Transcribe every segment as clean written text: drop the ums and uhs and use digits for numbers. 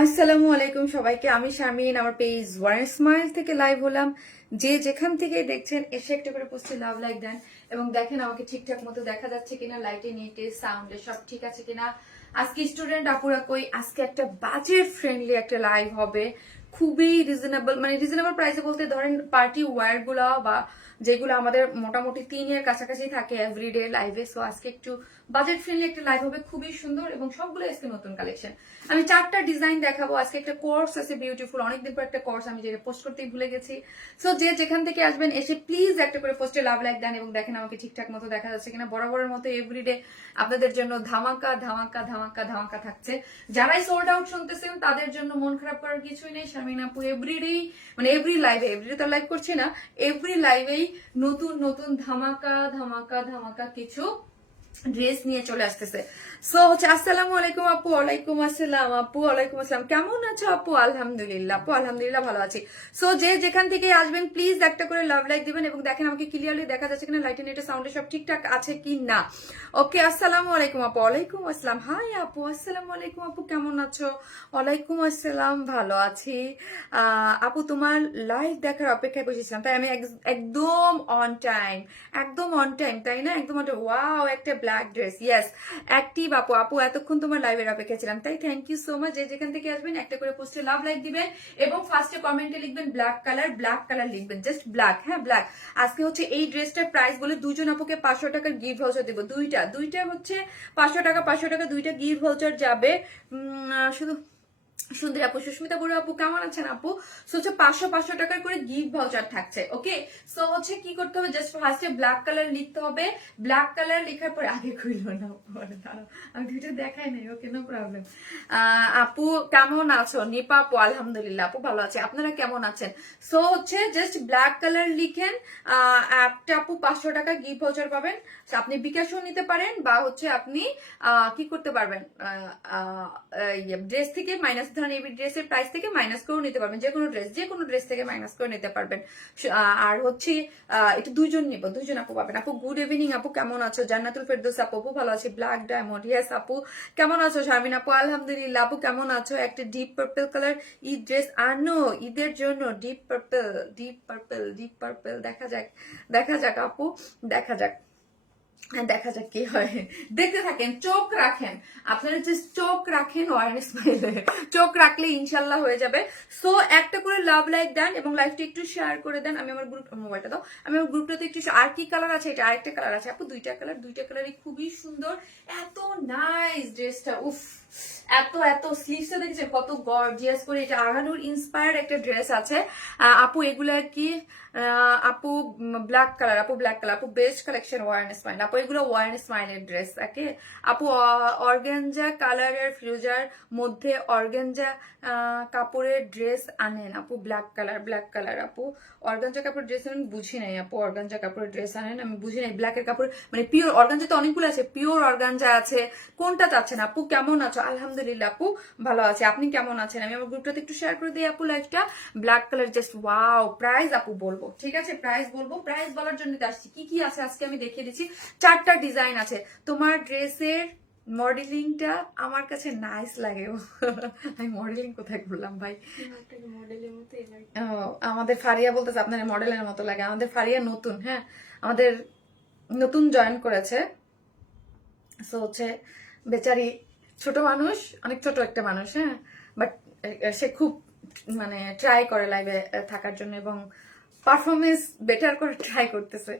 আসসালামু আলাইকুম সবাইকে। আমি শারমিন, আমার পেজ ওয়ান স্মাইল থেকে লাইভ হলাম। যে যেখান থেকে দেখছেন এসে একটা করে পোস্টে লাভ লাইক দেন এবং দেখেন আমাকে ঠিকঠাক মতো দেখা যাচ্ছে কিনা, লাইটে নেটে সাউন্ডে সব ঠিক আছে কিনা। আজকে স্টুডেন্ট আপুরা কই, আজকে একটা বাজেট ফ্রেন্ডলি একটা লাইভ হবে। খুবই রিজনেবল, মানে রিজনেবল প্রাইসে বলতে ধরেন পার্টি ওয়্যার গুলা বা যেগুলো আমাদের মোটামুটি 3 এর কাছাকাছি থাকে এভরিডে লাইভে। সো আজকে একটু বাজেট ফ্রেন্ডলি একটা লাইভ হবে, খুবই সুন্দর এবং সবগুলো আজকে নতুন কালেকশন। আমি 4টা ডিজাইন দেখাবো। আজকে একটা কোর্স আছে বিউটিফুল, অনেকদিন পর একটা কোর্স আমি যেটা পোস্ট করতেই ভুলে গেছি। সো যে যেখান থেকে আসবেন এসে প্লিজ একটা করে পোস্টে লাভ লাইক দেন এবং দেখেন আমাকে ঠিকঠাক মতো দেখা যাচ্ছে কিনা। বরাবরের মতো এভরিডে আপনাদের জন্য ধামাকা ধামাকা ধামাকা ধামাকা থাকছে। যারাই সোল্ড আউট শুনতেছেন তাদের জন্য মন খারাপ করার কিছুই নেই। শারমিন আপু এভরিডেই, মানে এভরি লাইভে, এভরিডে তো লাইভ করছি না, এভরি লাইভেই নতুন নতুন ধামাকা ধামাকা ধামাকা কিছু ড্রেস নিয়ে চলে আসতেছে। সো হচ্ছে আসসালামু আলাইকুম আপু। ওয়ালাইকুম আসসালাম আপু। ওয়ালাইকুম আসসালাম। কেমন আছো আপু? আলহামদুলিল্লাহ আপু, আলহামদুলিল্লাহ ভালো আছি। সো যে যেখান থেকে আসবেন প্লিজ একটা করে লাভ লাইক দিবেন এবং দেখেন আমাকে ক্লিয়ারলি দেখা যাচ্ছে কিনা, লাইটে নেটে সাউন্ডে সব ঠিকঠাক আছে কি না। ওকে, আসসালামু আলাইকুম আপু। ওয়ালাইকুম আসসালাম। হাই আপু, আসসালামু আলাইকুম আপু, কেমন আছো? ওয়ালাইকুম আসসালাম, ভালো আছি। আপু তোমার লাইভ দেখার অপেক্ষায় বসেছিলাম, তাই আমি একদম অন টাইম, একদম অন টাইম, তাই না? একদম অন টাইম। ওয়াও, একটা ব্ল্যাক ড্রেস, ইয়েস অ্যাক্টিভ আপু। আপু এতক্ষণ তোমার লাইভের অপেক্ষা ছিলাম, তাই থ্যাংক ইউ সো মাচ। যে যেখান থেকে আসবেন একটা করে পোস্টে লাভ লাইক দিবেন এবং ফার্স্টে কমেন্টে লিখবেন ব্ল্যাক কালার, ব্ল্যাক কালার লিখবেন, জাস্ট ব্ল্যাক। হ্যাঁ, ব্ল্যাক। আজকে হচ্ছে এই ড্রেসটার প্রাইস বলে দুজন আপুকে 500 টাকার গিফট ভাউচার দেবো। দুইটা দুইটা হচ্ছে 500 টাকা, 500 টাকা দুইটা গিফট ভাউচার যাবে। শুধু সুন্দরী আপু, সুস্মিতা বড় আপু কেমন আছেন আপু? সো হচ্ছে 500 টাকার করে গিফট ভাউচার থাকছে। ওকে, সো হচ্ছে কি করতে হবে, জাস্ট ফার্স্টে ব্ল্যাক কালার লিখতে হবে। ব্ল্যাক কালার লেখার পরে আগে খুলবো না পরে দাঁড়াও, আমি দুইটা দেখাই নাই। ওকে, নো প্রবলেম। আপু কেমন আছো? নিপা আপু আলহামদুলিল্লাহ আপু ভালো আছে, আপনারা কেমন আছেন? সো হচ্ছে জাস্ট ব্ল্যাক কালার লিখেন। একটা আপু 500 টাকা গিফট ভাউচার পাবেন। আপনি বিকাশও নিতে পারেন বা হচ্ছে আপনি কি করতে পারবেন, ড্রেস থেকে মাইনাস, ধরেন এই ড্রেসের প্রাইস থেকে মাইনাস করেও নিতে পারবেন। যে কোনো ড্রেস থেকে মাইনাস করে নিতে পারবেন। আর হচ্ছে এটা দুইজন নিব, দুইজন আপু পাবেন। আপু গুড ইভিনিং আপু, কেমন আছো? জান্নাতুল ফেরদৌস আপু ভালো আছে। ব্ল্যাক ডায়মন্ড, ইয়েস আপু কেমন আছো? শারমিন আপু আলহামদুলিল্লাহ আপু কেমন আছো? একটা deep purple colour Eid dress আনো ঈদের জন্য। Deep purple, deep purple, deep purple, দেখা যাক, দেখা যাক আপু, দেখা যাক, দেখা যাক কি হয়। দেখতে থাকেন, চোখ রাখেন, আপনারা যে চোখ রাখেন ওয়ান স্মাইলে, চোখ রাখলে ইনশাল্লাহ হয়ে যাবে। সো একটা করে লাভ লাইক দেন এবং লাইভটা একটু শেয়ার করে দেন। আমি আমার গ্রুপ, মোবাইলটা দাও, আমি আমার গ্রুপটাতে একটু। আর কি কালার আছে? এটা আরেকটা কালার আছে আপু, দুইটা কালার, দুইটা কালারই খুবই সুন্দর। এত নাইস ড্রেসটা, উফ, এত এত স্লিভসটা দেখেছেন কত গর্জিয়াস করে। এটা আগানুর ইন্সপায়ার্ড একটা ড্রেস আছে আপু। এগুলো আর কি আপু ব্ল্যাক কালার, আপু ব্ল্যাক কালার, আপু বেস্ট কালেকশন ওয়ার্ন স্মাইল আপু। এগুলো ওয়ার্ন স্মাইলের ড্রেস থাকে আপু। অর্গানজা কালারের ফিরোজার মধ্যে অর্গানজা কাপড়ের ড্রেস আনেন আপু। ব্ল্যাক কালার, ব্ল্যাক কালার আপু। অর্গানজা কাপড়ের ড্রেস আমি বুঝি নাই আপু। অর্গানজা কাপড়ের ড্রেস আনেন, আমি বুঝি নাই। ব্ল্যাকের কাপড় মানে পিওর অর্গানজা তো অনেকগুলো আছে, পিওর অর্গানজা আছে। কোনটা চাচ্ছেন আপু? কেমন আছো? আলহামদুলিল্লাহ আপু ভালো আছে, আপনি কেমন আছেন? আমি আমার গ্রুপটাতে একটু শেয়ার করে দিই আপু লাইভটা। Black colour, just wow. Price আপু বলবো, ঠিক আছে? প্রাইস বলবো, প্রাইস বলার জন্য আসছি। কি কি আছে আজকে আমি দেখিয়ে দিচ্ছি। 4টা ডিজাইন আছে। তোমার ড্রেসের মডেলিংটা আমার কাছে নাইস লাগে। আমি মডেলিং কোথায় করলাম ভাই? আমাদের ফারিয়া বলতেছে আপনার মডেলের মতো লাগে। আমাদের ফারিয়া নতুন, হ্যাঁ, আমাদের নতুন জয়েন করেছে। সো হচ্ছে বেচারি ছোট মানুষ, অনেক ছোট একটা মানুষ, হ্যাঁ, বাট সে খুব মানে ট্রাই করে লাইভে থাকার জন্য এবং পারফরমেন্স বেটার করে ট্রাই করতেছে।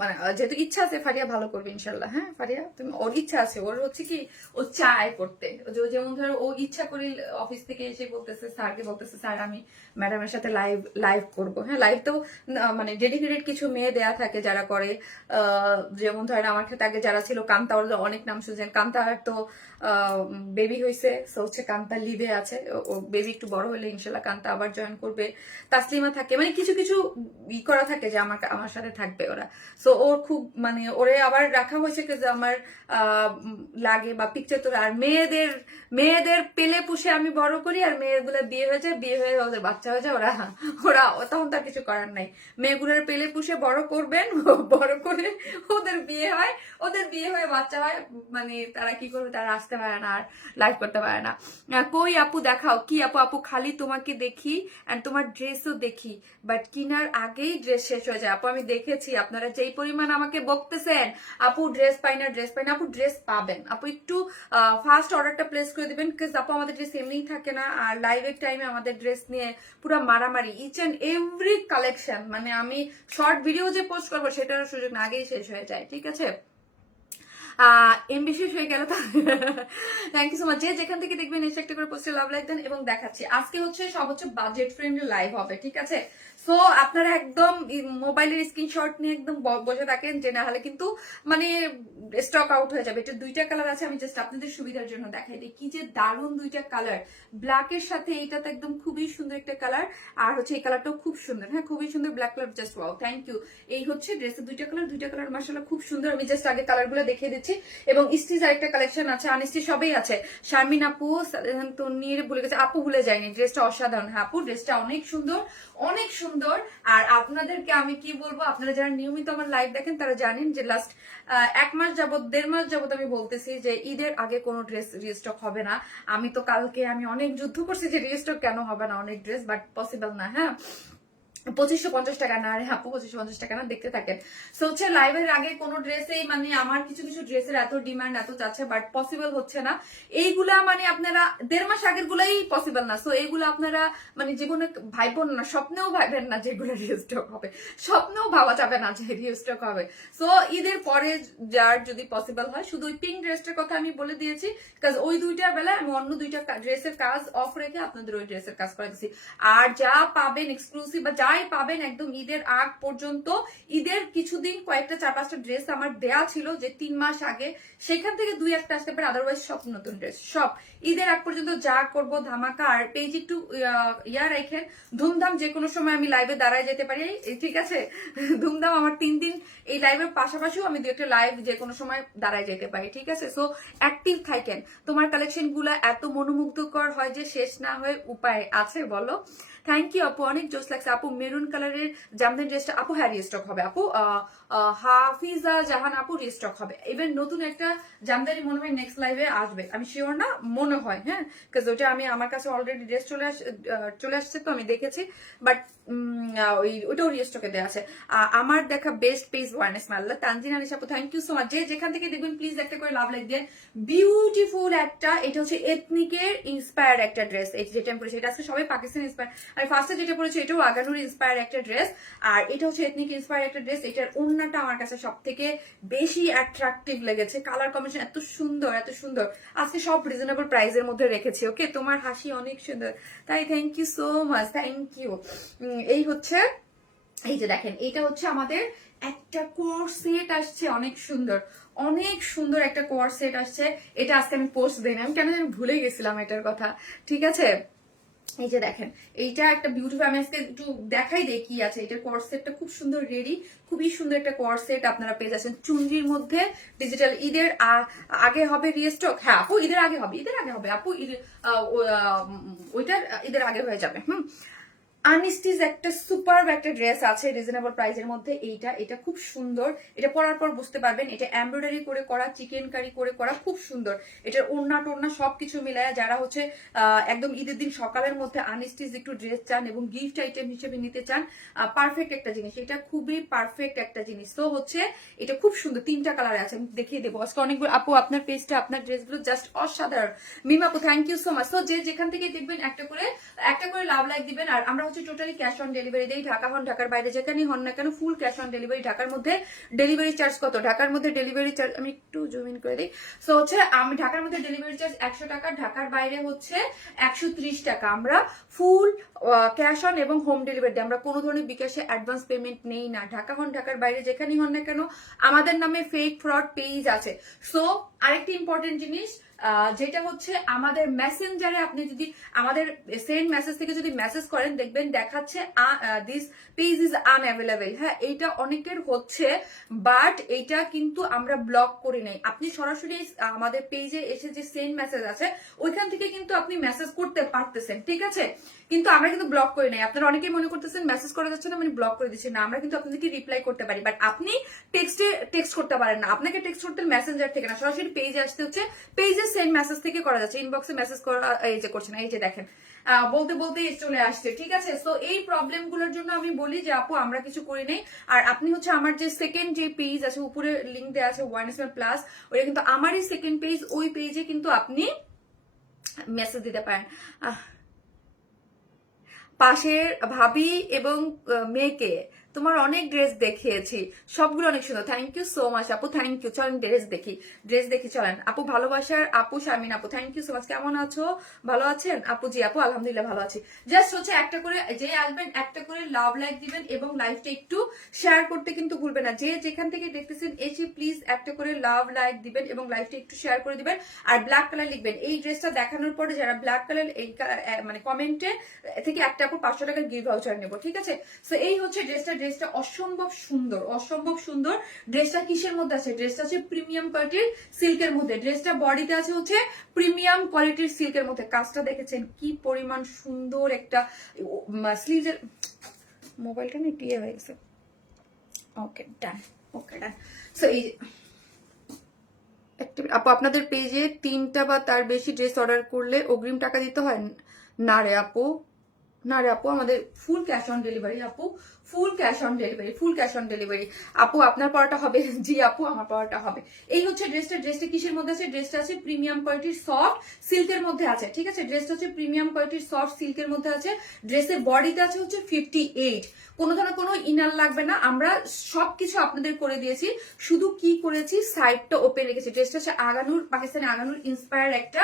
মানে যেহেতু ইচ্ছা আছে, ফারিয়া ভালো করবে ইনশাল্লাহ। হ্যাঁ ফারিয়া, তুমি, ওর ইচ্ছা আছে, ওর হচ্ছে কি, ও চায় করতে। যেমন ধরো ও ইচ্ছা করে অফিস থেকে এসে বলতেছে, স্যারকে বলতেছে স্যার আমি ম্যাডামের সাথে লাইভ লাইভ করবো। হ্যাঁ, লাইভ তো মানে ডেডিকেটেড কিছু মেয়ে দেয়া থাকে যারা করে। যেমন ধরেন আমার ক্ষেত্রে আগে যারা ছিল, কান্তা, ওর অনেক নাম শুনছেন। কান্তার তো বেবি হয়েছে, সো হচ্ছে কান্তা লিভে আছে। ও বেবি একটু বড় হলে ইনশাল্লাহ কান্তা আবার জয়েন করবে। তাসলিম সিনেমা থাকে, মানে কিছু কিছু ই করা থাকে যে আমার সাথে থাকবে ওরা। সো ওর খুব মানে ওরে আবার রাখা হয়েছে যে আমার লাগে বা পিকচার তোলা। আর মেয়েদের পেলে পুষে আমি বড় করি, আর মেয়েগুলো বিয়ে হয়ে যায়, বিয়ে হয়ে ওদের বাচ্চা হয়ে যায়, ওরা ওরা তখন তার কিছু করার নাই। মেয়েগুলোর পেলে পুষে বড় করবেন, বড় করে ওদের বিয়ে হয়, ওদের বিয়ে হয়ে বাচ্চা হয়, মানে তারা কি করবে, তারা আসতে পারে না আর লাইভ করতে পারে না। কই আপু দেখাও কি আপু? আপু খালি তোমাকে দেখি এন্ড তোমার ড্রেসও দেখি, বাট কিনার আগেই ড্রেস শেষ হয়ে যায়। আপু আমি দেখেছি আপনারা যেই পরিমাণ আমাকে বকতেছেন আপু ড্রেস পাই না, ড্রেস পাই না। আপু ড্রেস পাবেন, আপু একটু ফার্স্ট অর্ডারটা প্লেস করে দিবেন, বিকজ আপু আমাদের ড্রেস এমনিই থাকে না, আর লাইভের টাইমে আমাদের ড্রেস নিয়ে পুরো মারামারি, ইচ এন্ড এভরি কালেকশন, মানে আমি শর্ট ভিডিও যে পোস্ট করবো সেটার সুযোগ না, আগেই শেষ হয়ে যায়। ঠিক আছে, এমবি শেষ হয়ে গেল। Thank you so much. যে যেখান থেকে দেখবেন এসে একটা করে পোস্টে লাভ লাইক দেন। এবং দেখাচ্ছি আজকে সব হচ্ছে বাজেট ফ্রেন্ডলি লাইভ হবে, ঠিক আছে? সো আপনারা একদম মোবাইলের স্ক্রিনশট নিয়ে একদম বসে থাকেন, যে না হলে কিন্তু মানে স্টক আউট হয়ে যাবে। এটা দুইটা কালার আছে, আমি জাস্ট আপনাদের সুবিধার জন্য দেখাই দিই। কি যে দারুণ দুইটা কালার, ব্ল্যাকের সাথে এইটা তো একদম খুবই সুন্দর একটা কালার, আর হচ্ছে এই কালারটাও খুব সুন্দর। হ্যাঁ, খুবই সুন্দর black colour, just wow, thank you. এই হচ্ছে ড্রেসের দুইটা কালার মাশাআল্লাহ খুব সুন্দর। আমি জাস্ট আগে কালারগুলো দেখিয়ে দিচ্ছি। এবং স্টিচ আরেকটা কালেকশন আছে, আনস্টিচ সবই আছে। শারমিন আপু, তন্নির ভুলে গেছে, আপু ভুলে যায়নি, ড্রেসটা অসাধারণ। হ্যাঁ আপু, ড্রেসটা অনেক সুন্দর, অনেক সুন্দর। আর আপনাদেরকে আমি কি বলবো, আপনারা যারা নিয়মিত আমার লাইভ দেখেন তারা জানেন যে লাস্ট 1 মাস যাবত, 1.5 মাস যাবত আমি বলতেছি যে ঈদের আগে কোনো ড্রেস রিস্টক হবে না। আমি তো কালকে আমি অনেক যুদ্ধ করছি যে রিস্টক কেন হবে না অনেক ড্রেস, বাট পসিবল না। হ্যাঁ, 2550 টাকা না রে আপু, 2550 টাকা না, দেখতে থাকেন। সো হচ্ছে লাইভের আগে কোনো ড্রেসেই মানে আমার কিছু কিছু ড্রেসের এত ডিমান্ড, এত চাচ্ছে, বাট পসিবল হচ্ছে না। এইগুলা মানে আপনারা 1.5 মাস আগের গুলাই পসিবল না। সো এইগুলো আপনারা মানে জীবনে ভাইবেন না, স্বপ্নেও ভাইবেন না যেগুলো রিস্টক হবে, স্বপ্নেও ভাবা যাবে না যে রিস্টক হবে। সো ঈদের পরে যার যদি পসিবল হয়, শুধু ওই পিঙ্ক ড্রেসটার কথা আমি বলে দিয়েছি, কাজ ওই দুইটার বেলায় আমি অন্য দুইটা ড্রেসের কাজ অফ রেখে আপনাদের ওই ড্রেসের কাজ করে দিচ্ছি। আর যা পাবেন এক্সক্লুসিভ বা যাই পাবেন একদম ঈদের আগ পর্যন্ত, ঈদের কিছুদিন কয়েকটা 4-5টা ড্রেস আমার দেয়া ছিল যে 3 মাস আগে, সেখান থেকে 2-1টা আসতে পারে, আদারওয়াইজ সব নতুন ড্রেস, সব ঈদের আগ পর্যন্ত যা করব ধামাকা। আর পেজ একটু ইয়া রাখেন, ধুমধাম, যে কোনো সময় আমি লাইভে দাঁড়ায় যেতে পারি, ঠিক আছে? ধুমধাম আমার 3 দিন এই লাইভের পাশাপাশিও আমি 2-একটা লাইভ যে কোনো সময় দাঁড়ায় যেতে পারি, ঠিক আছে? সো অ্যাক্টিভ থাকেন। তোমার কালেকশন গুলা এত মনোমুগ্ধকর হয় যে শেষ না হয়ে উপায় আছে বলো? থ্যাংক ইউ আপু, অনেক জোস লাগছে আপু। মেরুন কালারের জামদানি ড্রেসটা আপু হ্যাঁ রিস্টক হবে আপু। হাফিজা জাহান আপু রিস্টক হবে। ইভেন নতুন একটা জামদানি মনে হয় নেক্সট লাইভে আসবে, আমি শিওর না, মনে হয়। হ্যাঁ, বিকজ ওটা আমি আমার কাছে অলরেডি ড্রেস চলে আসছে, তো আমি দেখেছি, বাট ওইটাও রিস্টকে দেওয়া আছে। আমার দেখা বেস্ট পেজ ওয়ারনেস মাল্লা তানজিনা নিশা আপু, থ্যাংক ইউ সো মাচ। যে যেখান থেকে দেখবেন প্লিজ একটা করে লাভ লাইক দিয়ে। বিউটিফুল একটা, এটা হচ্ছে এথনিকের ইন্সপায়ার্ড একটা ড্রেস, এই যেটা আমি পরেছি এটা আজকে সবাই পাকিস্তান ইন্সপায়ার। আর ফার্স্টে যেটা পরেছি এটাও আগানুর ইন্সপায়ার্ড একটা ড্রেস, আর এটা হচ্ছে এথনিক ইন্সপায়ার্ড একটা ড্রেস। এটার ওড়নাটা আমার কাছে সব থেকে বেশি অ্যাট্রাকটিভ লেগেছে, কালার কম্বিনেশন এত সুন্দর, এত সুন্দর। আজকে সব রিজনেবল প্রাইসের মধ্যে রেখেছি। ওকে, তোমার হাসি অনেক সুন্দর, তাই thank you so much, thank you. এই হচ্ছে, এই যে দেখেন, এটা হচ্ছে আমাদের একটা কোর সেট আসছে, অনেক সুন্দর, অনেক সুন্দর একটা কোর সেট আসছে। এটা আজকে আমি পোস্ট দিই না, আমি কেন জানি ভুলে গেছিলাম এটার কথা, ঠিক আছে? এই যে দেখেন, এইটা একটা বিউটিফুল, আমি আজকে একটু দেখাই দেই কি আছে। এটার কোরসেটটা খুব সুন্দর রেডি, খুবই সুন্দর একটা কোরসেট আপনারা পেয়ে যাচ্ছেন চুনরির মধ্যে ডিজিটাল। ঈদের আগে হবে রিস্টক। হ্যাঁ আপু, ঈদের আগে হবে, ঈদের আগে হবে আপু, ওইটা ঈদের আগে হয়ে যাবে। আনস্টিচ একটা সুপার একটা ড্রেস আছে রিজনেবল প্রাইসের মধ্যে। এটা খুব সুন্দর, এটা পরার পর বুঝতে পারবেন এটা এমব্রয়ডারি করে করা, চিকেন কারি করে করা, খুব সুন্দর। এটার ওড়না টোড়না সবকিছু মিলায় যারা হচ্ছে একদম ঈদের দিন সকালের মধ্যে আনস্টিচ একটু ড্রেস চান এবং গিফট আইটেম হিসেবে নিতে চান, পারফেক্ট একটা জিনিস, এটা খুবই পারফেক্ট একটা জিনিস। তো হচ্ছে এটা খুব সুন্দর, 3টা কালার আছে, আমি দেখিয়ে দেবো আজকে অনেকগুলো। আপু আপনার পেজটা, আপনার ড্রেসগুলো জাস্ট অসাধারণ। মিমা আপু থ্যাংক ইউ সো মাচ। তো যে যেখান থেকে দেখবেন একটা করে লাভ লাইক দিবেন। আর আমরা টোটালি ক্যাশ অন ডেলিভারি দেই, ঢাকা হন ঢাকার বাইরে যেখানেই হন না কেন, ফুল ক্যাশ অন ডেলিভারি। ঢাকার মধ্যে ডেলিভারি চার্জ কত? ঢাকার মধ্যে ডেলিভারি চার্জ আমি একটু জুম ইন করে দিই। সো হচ্ছে আমি ঢাকার মধ্যে ডেলিভারি চার্জ 100 টাকা, ঢাকার বাইরে হচ্ছে 130 টাকা। আমরা ফুল ক্যাশ অন এবং হোম ডেলিভারি দিই, আমরা কোনো ধরনের বিকাশে অ্যাডভান্স পেমেন্ট নেই না। ঢাকা হন ঢাকার বাইরে যেখানেই হন না কেন, আমাদের নামে ফেক ফ্রড পেজ আছে। সো আরেকটি ইম্পর্টেন্ট জিনিস, যেটা হচ্ছে আমাদের মেসেঞ্জারে আপনি যদি আমাদের সেন্ড মেসেজ থেকে যদি মেসেজ করেন দেখবেন দেখাচ্ছে দিস পেজ ইজ আনঅ্যাভেলেবেল। হ্যাঁ, এইটা অনেকের হচ্ছে, বাট এইটা কিন্তু আমরা ব্লক করি নাই। আপনি সরাসরি আমাদের পেজে এসে যে সেন্ড মেসেজ আছে ওইখান থেকে কিন্তু আপনি মেসেজ করতে পারতেছেন, ঠিক আছে, কিন্তু আমরা কিন্তু ব্লক করি নাই। আপনারা অনেকেই মনে করতেছেন মেসেজ করা যাচ্ছে না মানে ব্লক করে দিচ্ছি, না, আমরা কিন্তু আপনাদেরকে রিপ্লাই করতে পারি, বাট আপনি টেক্সট করতে পারেন না। আপনাকে টেক্সট করতে মেসেঞ্জার থেকে না, সরাসরি পেজে আসতে হচ্ছে, পেজে সেন্ড মেসেজ থেকে করা যাচ্ছে, ইনবক্সে মেসেজ করা এই যে করছে না, এই যে দেখেন বলতে বলতে চলে আসছে, ঠিক আছে। তো এই প্রবলেম গুলোর জন্য আমি বলি যে আপু আমরা কিছু করি নাই। আর আপনি হচ্ছে আমার যে সেকেন্ড যে পেজ আছে উপরে লিঙ্ক দেওয়া আছে ওয়ার্নেসম্যান প্লাস, ওটা কিন্তু আমারই সেকেন্ড পেজ, ওই পেজে কিন্তু আপনি মেসেজ দিতে পারেন। পাশের ভাবি এবং মেয়েকে তোমার অনেক ড্রেস দেখিয়েছি, সবগুলো অনেক সুন্দর, থ্যাংক ইউ সো মাচ আপু, থ্যাংক ইউ। চলেন ড্রেস দেখি চলেন আপু। ভালোবাসার আপু শারমিন আপু, থ্যাংক ইউ সো মাচ। কেমন আছো, ভালো আছেন আপু? জি আপু আলহামদুলিল্লাহ ভালো আছি। জাস্ট হচ্ছে একটা করে যে আসবেন একটা করে লাভ লাইক দিবেন এবং লাইভটা একটু শেয়ার করতে কিন্তু ভুলবেন না। যে যেখান থেকে দেখতেছেন এসে প্লিজ একটা করে লাভ লাইক দিবেন এবং লাইভটা একটু শেয়ার করে দিবেন। আর ব্ল্যাক কালার লিখবেন, এই ড্রেসটা দেখানোর পরে যারা ব্ল্যাক কালার এই মানে কমেন্টে থেকে একটা আপু 500 টাকার গিফট ভাউচার নেবো, ঠিক আছে। তো এই হচ্ছে ড্রেসটা অসম্ভব সুন্দর। ড্রেসটা কিসের মধ্যে আছে? ড্রেসটা আছে প্রিমিয়াম কোয়ালিটির সিল্কের মধ্যে। ড্রেসটা বডিতে আছে হচ্ছে প্রিমিয়াম কোয়ালিটির সিল্কের মধ্যে। কাজটা দেখেছেন কি পরিমাণ সুন্দর, একটা স্লিভের মোবাইলটা না একটু হয়ে গেছে। ওকে ডান। সো এই আপু আপনাদের পেজে 3টা বা তার বেশি ড্রেস অর্ডার করলে অগ্রিম টাকা দিতে হয়? না রে আপু, আমাদের ফুল ক্যাশ অন ডেলিভারি আপু, ফুল ক্যাশ অন ডেলিভারি আপু। আপনার পড়াটা হবে? জি আপু আমার পড়াটা হবে। এই হচ্ছে ড্রেসটা কিসের মধ্যে আছে? ড্রেসটা আছে প্রিমিয়াম কোয়ালিটির সফট সিল্কের মধ্যে আছে, ঠিক আছে। ড্রেসটা হচ্ছে প্রিমিয়াম কোয়ালিটির সফট সিল্কের মধ্যে আছে। ড্রেসের বডিতে আছে হচ্ছে 58। কোনো ধরনের কোনো ইনার লাগবে না, আমরা সবকিছু আপনাদের করে দিয়েছি। শুধু কি করেছি, সাইডটা ওপেন রেখেছি। ড্রেসটা হচ্ছে আগানুর, পাকিস্তানি আগানুর ইন্সপায়ার একটা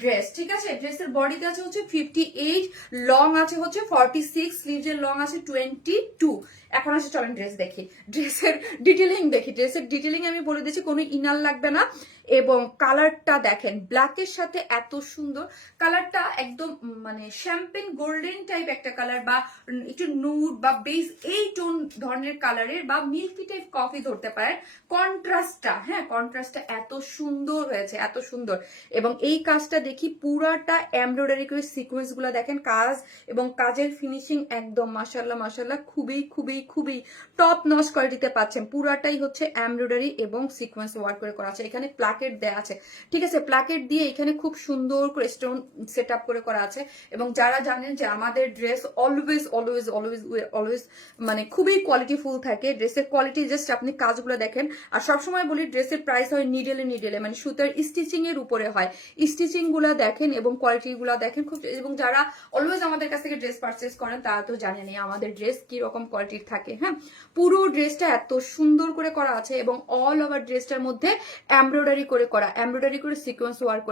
ড্রেস, ঠিক আছে। ড্রেসের বডিতে আছে হচ্ছে 58, লং আছে হচ্ছে 46, স্লিভসের লং আছে 22। এখন আসে চলেন ড্রেস দেখি, ড্রেসের ডিটেলিং আমি বলে দিচ্ছি, কোনো ইনার লাগবে না। এবং কালারটা দেখেন, ব্ল্যাকের সাথে এত সুন্দর কালারটা, একদম মানে শ্যাম্পেন গোল্ডেন টাইপ একটা কালার, বা একটু নুড বা বেস এই টোন ধরনের কালারের, বা মিল্কি টাইপ কফি ধরতে পারেন। কন্ট্রাস্টটা এত সুন্দর হয়েছে, এত সুন্দর। এবং এই কাজটা দেখি পুরাটা এমব্রয়ডারি করে সিকোয়েন্স গুলো দেখেন, কাজ এবং কাজের ফিনিশিং একদম মাশাআল্লাহ খুবই টপ নচ কোয়ালিটিতে পাচ্ছেন। পুরাটাই হচ্ছে এমব্রয়ডারি এবং সিকোয়েন্স ওয়ার্ক করে করা আছে। এখানে প্লাকেট দেয়া আছে, ঠিক আছে, প্লাকেট দিয়ে এখানে খুব সুন্দর করে স্টোন সেট আপ করে করা আছে। এবং যারা জানেন যে আমাদের ড্রেস অলওয়েজ মানে খুবই কোয়ালিটিফুল থাকে, ড্রেসের কোয়ালিটি জাস্ট আপনি কাজগুলো দেখেন। আর সবসময় বলি ড্রেসের প্রাইস হয় নিডেলে, মানে সুতার স্টিচিং এর উপরে হয়। স্টিচিং গুলা দেখেন এবং কোয়ালিটি গুলা দেখেন খুব। এবং যারা অলওয়েজ আমাদের কাছ থেকে ড্রেস পারচেস করেন তারা তো জানেনই আমাদের ড্রেস কি রকম কোয়ালিটির থাকে। হ্যাঁ, পুরো ড্রেসটা এত সুন্দর করে করা আছে এবং অল ওভার ড্রেসটার মধ্যে এমব্রয়ডারি করে করা, এমব্রয়ডারি করে সিকোয়েন্স ওয়ার্ক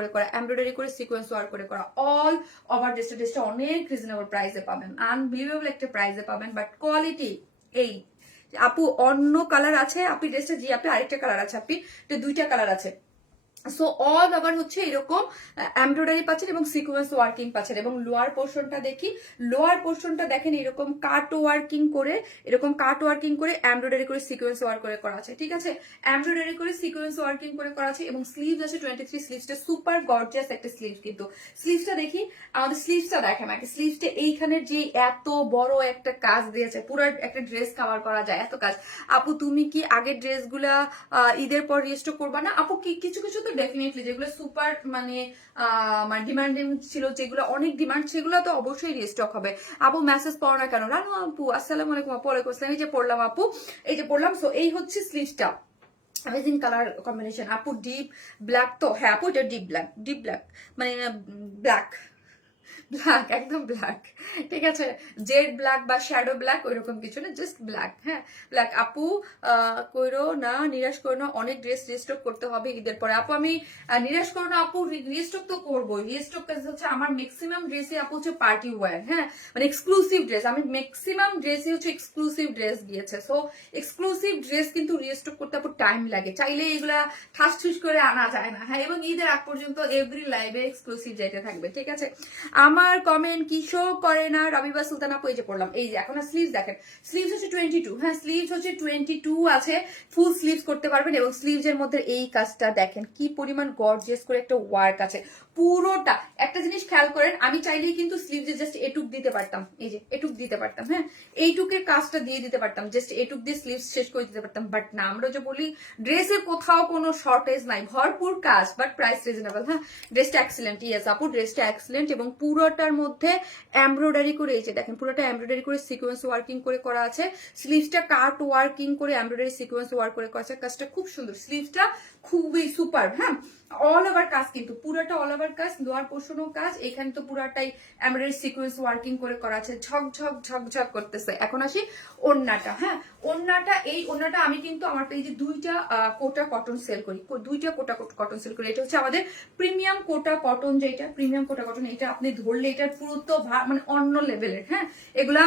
করে করা, অল ওভার ড্রেসটা অনেক রিজনেবল প্রাইসে পাবেন, আনবিলিভেবল একটা প্রাইসে পাবেন। বাট কোয়ালিটি এই আপু অন্য কালার আছে আপনি ড্রেসটা? জি আপনি আরেকটা কালার আছে, আপনি 2টা কালার আছে। সো অল ওভার হচ্ছে এরকম এমব্রয়ডারি পাচ্ছেন এবং সিকোয়েন্স ওয়ার্কিং পাচ্ছেন। এবং লোয়ার পোর্শনটা দেখি, লোয়ার পোর্শনটা দেখেন এরকম কাট ওয়ার্কিং করে এমব্রয়ডারি করে সিকোয়েন্স ওয়ার্ক করে করা আছে, ঠিক আছে, এমব্রয়ডারি করে সিকোয়েন্স ওয়ার্কিং করে করা আছে। এবং স্লিভস আছে 23, স্লিভসটা সুপার গর্জিয়াস একটা স্লিভ। কিন্তু স্লিভসটা দেখি, আমাদের স্লিভসটা দেখেন আগে। স্লিভসটা এইখানের যে এত বড় একটা কাজ দিয়েছে, পুরো একটা ড্রেস কভার করা যায় এত কাজ। আপু তুমি কি আগের ড্রেসগুলা ঈদের পর রেস্ট করবা না? আপু কি কিছু তো ডেফিনেটলি যেগুলো সুপার মানে ডিমান্ডিং ছিল, যেগুলো অনেক ডিমান্ড, সেগুলো তো অবশ্যই রিস্টক হবে। আপু মেসেজ পড়ো না কেন? রানু আপু আসসালামু আলাইকুম আপু। ওয়ালাইকুম আসসালাম। এই যে পড়লাম আপু, এই যে পড়লাম। সো এই হচ্ছে স্লিভসটা, অ্যামেজিং কালার কম্বিনেশন আপু। ডিপ ব্ল্যাক তো? হ্যাঁ আপু এটা ডিপ ব্ল্যাক মানে ব্ল্যাক ব্ল্যাক, একদম ব্ল্যাক, ঠিক আছে, জেড ব্ল্যাক বা শ্যাডো ব্ল্যাক ওইরকম কিছু না, জাস্ট ব্ল্যাক। হ্যাঁ ব্ল্যাক। আপু কইরো না, নিরাশ করো না, অনেক ড্রেস রিস্টক করতে হবে ঈদের পরে। আপু আমি নিরাশ করো না আপু, রিস্টক তো করবো। রিস্টক হচ্ছে আমার ম্যাক্সিমাম ড্রেসই আপু হচ্ছে পার্টি ওয়্যার, হ্যাঁ মানে এক্সক্লুসিভ ড্রেস। আমি ম্যাক্সিমাম ড্রেসই হচ্ছে এক্সক্লুসিভ ড্রেস গিয়েছে। সো এক্সক্লুসিভ ড্রেস কিন্তু রিস্টক করতে আপু টাইম লাগে, চাইলে এগুলা ঠাস ঠুস করে আনা যায় না। হ্যাঁ, এবং ঈদের আগ পর্যন্ত এভরি লাইভে এক্সক্লুসিভ যেতে থাকবে, ঠিক আছে। আমার কমেন্ট কি শো করে না, রবিবার সুলতান আপু এই যে পড়লাম, এই যে এখন স্লিভস দেখেন, স্লিভস হচ্ছে 22, হ্যাঁ স্লিভস হচ্ছে 22 আছে, ফুল স্লিভস করতে পারবেন। এবং স্লিভস এর মধ্যে এই কাজটা দেখেন কি পরিমাণ গর্জিয়াস করে একটা ওয়ার্ক আছে পুরোটা। একটা জিনিস খেয়াল করেন, আমি চাইলেই কিন্তু স্লিভসে জাস্ট এটুক দিতে পারতাম, এই যে এটুক দিতে পারতাম, হ্যাঁ এইটুকের কাজটা দিয়ে দিতে পারতাম, জাস্ট এটুক দিয়ে স্লিভস শেষ করে দিতে পারতাম। বাট না, আমরা যে বলি ড্রেসের কোথাও কোনো শর্টেজ নাই, ভরপুর কাজ, বাট প্রাইস রিজনেবল। হ্যাঁ ড্রেসটা এক্সিলেন্ট, ইয়েস আপু ড্রেসটা এক্সিলেন্ট। এবং পুরোটার মধ্যে এমব্রয়ডারি করে, এই যে দেখেন পুরোটা এমব্রয়ডারি করে সিকোয়েন্স ওয়ার্কিং করে করা আছে। স্লিভসটা কাট ওয়ার্কিং করে এমব্রয়ডারি সিকোয়েন্স ওয়ার্ক করে করা আছে, কাজটা খুব সুন্দর। স্লিভসটা খুবই সুপার, হ্যাঁ অল ওভার কাজ, কিন্তু পুরোটা অল ওভার কাজ, লোয়ার পোর্শনও কাজ, এখানে তো পুরাটাই এমব্রয়ডারি সিকোয়েন্স ওয়ার্কিং করে করা আছে, ঝকঝক ঝকঝক করতেছে। এখন আসি ওড়নাটা। হ্যাঁ ওড়নাটা, এই ওড়নাটা আমি কিন্তু আমার পেজে দুইটা কোটা কটন সেল করি, দুইটা কোটা কটন সেল করি। এটা হচ্ছে আমাদের প্রিমিয়াম কোটা কটন, যেটা প্রিমিয়াম কোটা কটন, এটা আপনি ধরলে এটার পুরো মানে অন্য লেভেলের। হ্যাঁ এগুলা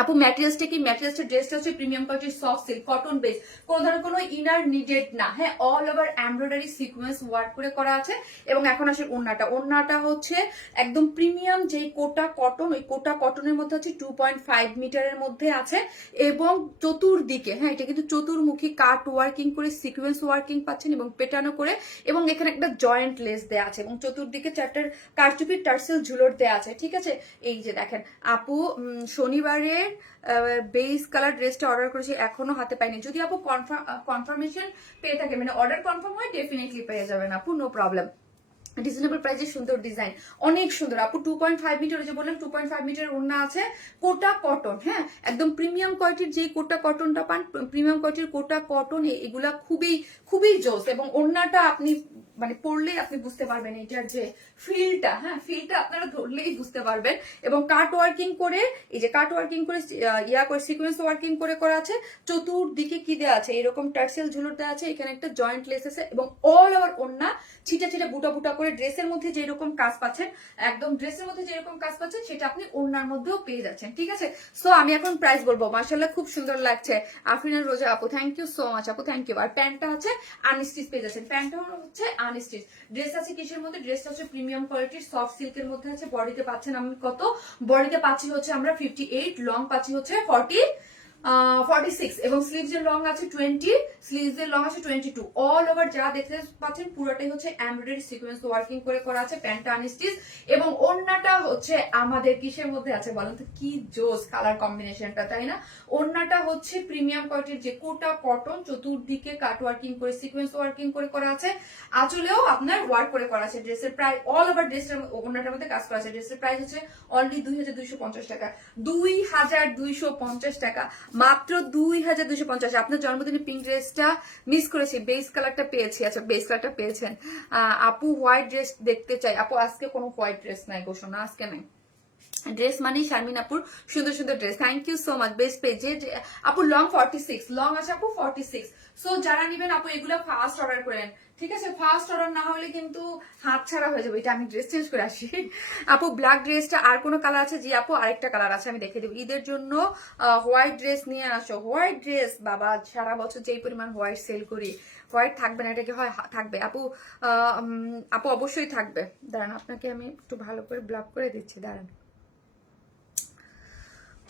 আপু ম্যাটেরিয়ালসটা কি, ম্যাটেরিয়ালসটা ড্রেসটা হচ্ছে প্রিমিয়াম কোয়ালিটির সফট সিল্ক কটন বেস, কোন ধরনের কোনো ইনার নিডেড না। হ্যাঁ all over embroidery sequence work করে করা আছে। এবং এখন আসে ওড়নাটা, ওড়নাটা হচ্ছে একদম প্রিমিয়াম যেই কোটা কটন, ওই কোটা কটনের মধ্যে হচ্ছে 2.5 মিটারের মধ্যে আছে। এবং চতুর্দিকে, হ্যাঁ এটা কিন্তু চতুর্মুখী কাট ওয়ার্কিং করে সিকোয়েন্স ওয়ার্কিং পাচ্ছেন এবং পেটানো করে, এবং এখানে একটা জয়েন্ট লেস দেওয়া আছে, এবং চতুর্দিকে চারটার কারচুপির টার্সেল ঝুলোর দেওয়া আছে, ঠিক আছে। এই যে দেখেন আপু শনিবারে বেস কালার ড্রেসটা অর্ডার করেছি, এখনো হাতে পাইনি। যদি আপু কনফার্মেশন পেয়ে থাকে, মানে অর্ডার কনফার্ম হয়, ডেফিনেটলি পেয়ে যাবেন আপু, নো প্রবলেম। রিজনেবল প্রাইসে সুন্দর ডিজাইন, অনেক সুন্দর আপু। 2.5 মিটার, যে বললাম 2.5 মিটারের ওড়না আছে, কোটা কটন, হ্যাঁ একদম প্রিমিয়াম কোয়ালিটির যে কোটা কটনটা পান, প্রিমিয়াম কোয়ালিটির কোটা কটন, এগুলা খুবই খুবই জোস। এবং ওড়নাটা আপনি মানে পড়লেই আপনি বুঝতে পারবেন এটার যে ফিলটা, হ্যাঁ ফিলটা আপনারা ধরলেই বুঝতে পারবেন। এবং কাট ওয়ার্কিং করে, এই যে কাট ওয়ার্কিং করে ইয়া করে সিকোয়েন্স ওয়ার্কিং করে করা আছে। চতুর্দিকে কি দেওয়া আছে, এরকম টার্সেল ঝুলুর দেওয়া আছে, এখানে একটা জয়েন্ট লেস আছে, এবং অল ওভার ওড়না ছিটা ছিটা বুটা বুটা করে ড্রেসের মধ্যে যেরকম কাজ পাচ্ছেন, একদম ড্রেসের মধ্যে যেরকম কাজ পাচ্ছেন, সেটা আপনি ওড়নার মধ্যেও পেয়ে যাচ্ছেন, ঠিক আছে। সো আমি এখন প্রাইস বলবো, মাশাআল্লাহ খুব সুন্দর লাগছে। আফরিনা রোজা আপু থ্যাংক ইউ সো মাচ আপু, থ্যাংক ইউ। আর প্যান্টটা হচ্ছে আনস্টিচ পেয়ে যাচ্ছেন, প্যান্টটা হচ্ছে আনস্টিচ। ড্রেস আছে কিসের মধ্যে, ড্রেসটা হচ্ছে প্রিমিয়াম কোয়ালিটির সফট সিল্কের মধ্যে আছে। বডিতে পাচ্ছেন আমি কত, বডিতে পাচ্ছি হচ্ছে আমরা 58, লং পাচ্ছি হচ্ছে 46, এবং স্লিভস এর লং আছে 20, স্লিভস এর লং আছে 22। অল ওভার যা দেখতে পাচ্ছেন পুরোটাই হচ্ছে এমব্রয়ডারি সিকোয়েন্স ওয়ার্কিং করে করা আছে, প্যান্টটা আনস্টিচ। এবং ওড়নাটা হচ্ছে আমাদের কিসের মধ্যে আছে বলেন তো, কি জোস কালার কম্বিনেশনটা, তাই না। ওড়নাটা হচ্ছে প্রিমিয়াম কোয়ালিটির যে কোটা কটন, চতুর্দিকে কাট ওয়ার্কিং করে সিকোয়েন্স ওয়ার্কিং করে করা আছে, আঁচলেও আপনার ওয়ার্ক করে করা আছে। ড্রেসের প্রায় অল ওভার ড্রেসের ওড়নাটার মধ্যে কাজ করা আছে। ড্রেসের প্রাইস হচ্ছে অনলি 2250 টাকা, 2250 টাকা, মাত্র 2250। আপনার জন্মদিনে পিঙ্ক ড্রেসটা মিস করেছি, বেস কালারটা পেয়েছি। আচ্ছা বেস কালারটা পেয়েছেন। আপু হোয়াইট ড্রেস দেখতে চাই। আপু আজকে কোনো হোয়াইট ড্রেস নাই গো সোনা, আজকে নাই। ড্রেস মানেই শারমিন আপুর সুন্দর সুন্দর dress, thank you so much. Best পেজে আপু লং 46, লং আছে আপু 46। সো যারা নিবেন আপু এগুলো ফার্স্ট অর্ডার করেন, ঠিক আছে। ফার্স্ট অর্ডার না হলে কিন্তু হাত ছাড়া হয়ে যাবে। এটা আমি ড্রেস চেঞ্জ করে আসি। আপু ব্ল্যাক ড্রেসটা আর কোনো কালার আছে? জি আপু আরেকটা কালার আছে, আমি দেখে দেবো। ঈদের জন্য হোয়াইট ড্রেস নিয়ে আসো। হোয়াইট ড্রেস বাবা সারা বছর যেই পরিমাণ হোয়াইট সেল করি, হোয়াইট থাকবে না এটা কি হয়? থাকবে আপু, আপু অবশ্যই থাকবে। দাঁড়ান আপনাকে আমি একটু ভালো করে ব্লক করে দিচ্ছি, দাঁড়ান।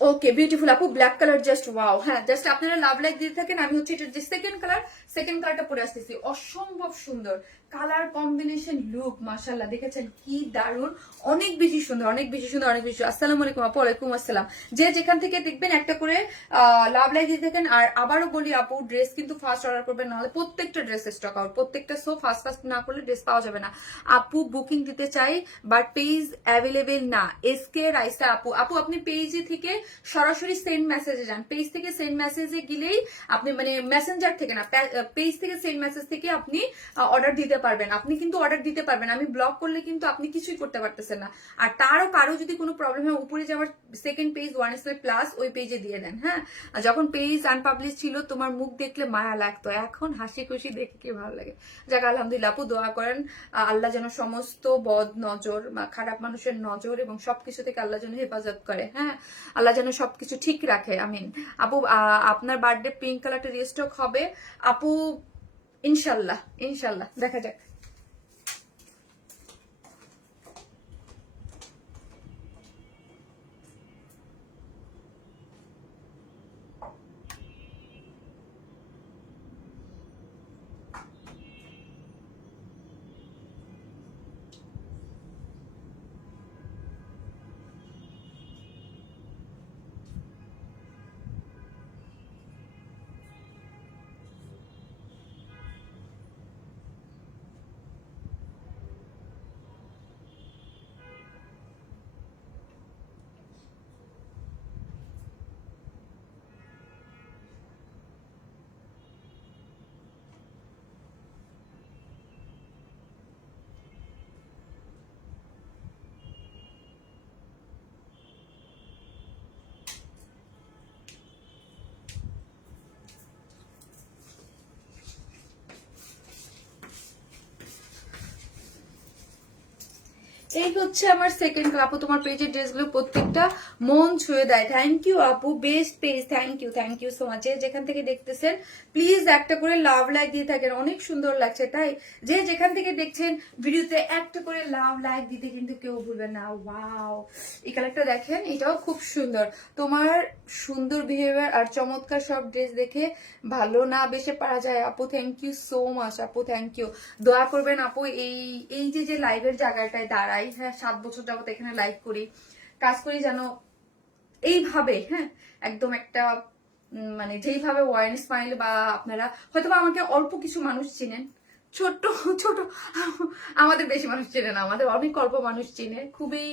ওকে বিউটিফুল আপু, ব্ল্যাক কালার জাস্ট ওয়াও। হ্যাঁ জাস্ট আপনারা লাভ লাইক দিতে থাকেন, আমি হচ্ছে এটা যে সেকেন্ড কালারটা পরে আসতেছি। অসম্ভব সুন্দর কালার কম্বিনেশন, লুক মাশাআল্লাহ দেখেছেন কি দারুন, অনেক বেশি সুন্দর, অনেক বেশি সুন্দর, অনেক বেশি। আসসালামু আলাইকুম আপু। ওয়ালাইকুম আসসালাম। যে যেখান থেকে দেখবেন একটা করে লাভ লাইক দিতে থাকেন। আর আবারও বলি আপু ড্রেস কিন্তু ফার্স্ট অর্ডার করবেন, নাহলে প্রত্যেকটা ড্রেস স্টক আউট, প্রত্যেকটা। সো ফার্স্ট না করলে ড্রেস পাওয়া যাবে না। আপু বুকিং দিতে চাই বাট পেজ অ্যাভেলেবেল না। এসকে রাইসা আপু, আপু আপনি পেজে থেকে সরাসরি সেন্ড মেসেজে যান। পেজ থেকে সেন্ড মেসেজে গেলেই আপনি, মানে মেসেঞ্জার থেকে না, পেজ থেকে সেন্ড মেসেজ থেকে আপনি অর্ডার দিতে পারবেন, আপনি কিন্তু অর্ডার দিতে পারবেন। আমি ব্লক করলে কিন্তু আপনি কিছুই করতে পারতেছেন না। আর তারও কারো যদি কোনো প্রবলেম হয়, উপরে যে আমার second page one smile plus, ওই পেজে দিয়ে দেন। হ্যাঁ, আর যখন পেজ আনপাবলিশ ছিল তোমার মুখ দেখলে মায়া লাগতো, এখন হাসি খুশি দেখে কি ভালো লাগে। যাক আলহামদুলিল্লাহ আপু, দোয়া করেন আল্লাহ যেন সমস্ত বদ নজর বা খারাপ মানুষের নজর এবং সবকিছু থেকে আল্লাহ যেন হেফাজত করে। হ্যাঁ, আল্লাহ যেন সবকিছু ঠিক রাখে, আমিন। আপু আপনার বার্থডে পিঙ্ক কালারটা রিস্টক হবে আপু, ইনশাল্লাহ ইনশাল্লাহ, দেখা যাক। এই হচ্ছে আমার সেকেন্ড আপু, তোমার পেজের ড্রেসগুলো প্রত্যেকটা মন ছুঁয়ে দেয়। থ্যাংক ইউ আপু, best page, thank you so much. যে যেখান থেকে দেখতেছেন প্লিজ একটা করে লাভ লাইক দিয়ে থাকেন, অনেক সুন্দর লাগছে। তাই যে যেখান থেকে দেখছেন ভিডিওতে একটা করে লাভ লাইক দিতে কিন্তু কেউ ভুলবেন না। ওয়াও, এই কালারটা দেখেন, এটাও খুব সুন্দর। তোমার সুন্দর বিহেভিয়ার আর চমৎকার সব ড্রেস দেখে ভালো না বেশে পারা যায় আপু। থ্যাংক ইউ সো মাচ আপু, থ্যাংক ইউ। দোয়া করবেন আপু, এই যে লাইভের জায়গাটায় দাঁড়াই, হ্যাঁ 7 বছর যাবত এখানে লাইভ করি, কাজ করি, যেন এইভাবে, হ্যাঁ একদম একটা মানে যেইভাবে ওয়াইন স্মাইল বা আপনারা হয়তো আমাকে অল্প কিছু মানুষ চিনেন, ছোট ছোট, আমাদের বেশি মানুষ চেনে না, আমাদের অনেক অল্প মানুষ চেনে, খুবই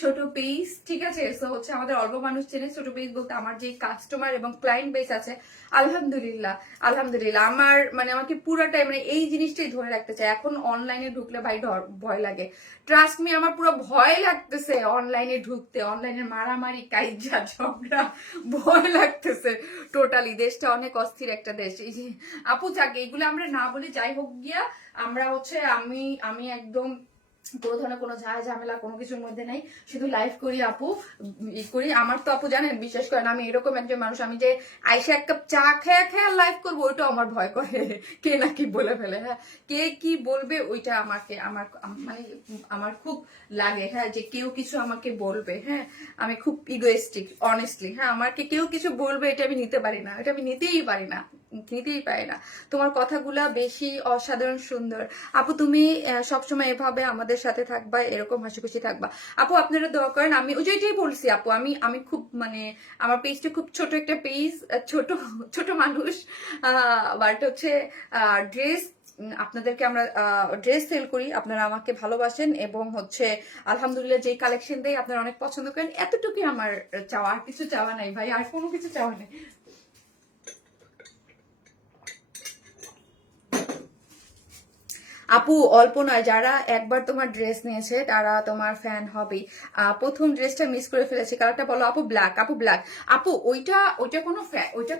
ছোট পেজ, ঠিক আছে। সো হচ্ছে আমাদের অল্প মানুষ চেনে, ছোট পেজ বলতে আমার যে কাস্টমার এবং ক্লায়েন্ট বেস আছে আলহামদুলিল্লাহ আলহামদুলিল্লাহ, আমার মানে আমাকে পুরাটাই মানে এই জিনিসটাই ধরে রাখতে চাই। এখন অনলাইনে ঢুকলে ভাই ভয় লাগে, ট্রাস্ট মি, আমার পুরো ভয় লাগতেছে অনলাইনে ঢুকতে, অনলাইনে মারামারি কাইজা ঝগড়া, ভয় লাগতেছে টোটালি। দেশটা অনেক অস্থির একটা দেশ। এই যে আপু যাক, এইগুলো আমরা না বলে যাই হোক গিয়া, আমরা হচ্ছে আমি একদম কোনো ধরনের কোনো ঝামেলা কোনো কিছুর মধ্যে নাই, শুধু লাইভ করি আপু, করি। আমার তো আপু জানেন, বিশ্বাস করেন আমি এরকম একজন মানুষ, আমি যে আইসা এক কাপ চা খেয়ে লাইভ করবো, ওইটা আমার ভয় করে, কে না কি বলে ফেলে। হ্যাঁ, কে কি বলবে ওইটা আমাকে মানে আমার খুব লাগে, হ্যাঁ যে কেউ কিছু আমাকে বলবে। হ্যাঁ, আমি খুব ইগোয়েস্টিক অনেস্টলি। হ্যাঁ, আমাকে কেউ কিছু বলবে এটা আমি নিতে পারি না, এটা আমি নিতেই পারি না। তোমার কথাগুলা বেশি অসাধারণ সুন্দর আপু। তুমি সবসময় এভাবে আমাদের সাথে থাকবা, এরকম হাসি খুশি থাকবা আপু। আপনারা দোয়া করেন। আমি ওই যেটাই বলছি আপু, আমি খুব মানে আমার পেজটা খুব ছোট একটা পেজ, ছোট ছোট মানুষ, বাট হচ্ছে ড্রেস, আপনাদেরকে আমরা ড্রেস সেল করি, আপনারা আমাকে ভালোবাসেন এবং হচ্ছে আলহামদুলিল্লাহ যেই কালেকশন দেয় আপনারা অনেক পছন্দ করেন, এতটুকুই আমার চাওয়া, আর কিছু চাওয়া নাই ভাই, আর কোনো কিছু চাওয়া নেই। আপু অল্প নয়, যারা একবার তোমার ড্রেস নিয়েছে তারা তোমার ফ্যান হবেই। প্রথম ড্রেসটা মিস করে ফেলেছে, কালারটা বলো আপু। ব্ল্যাক আপু, ব্ল্যাক আপু, ওইটা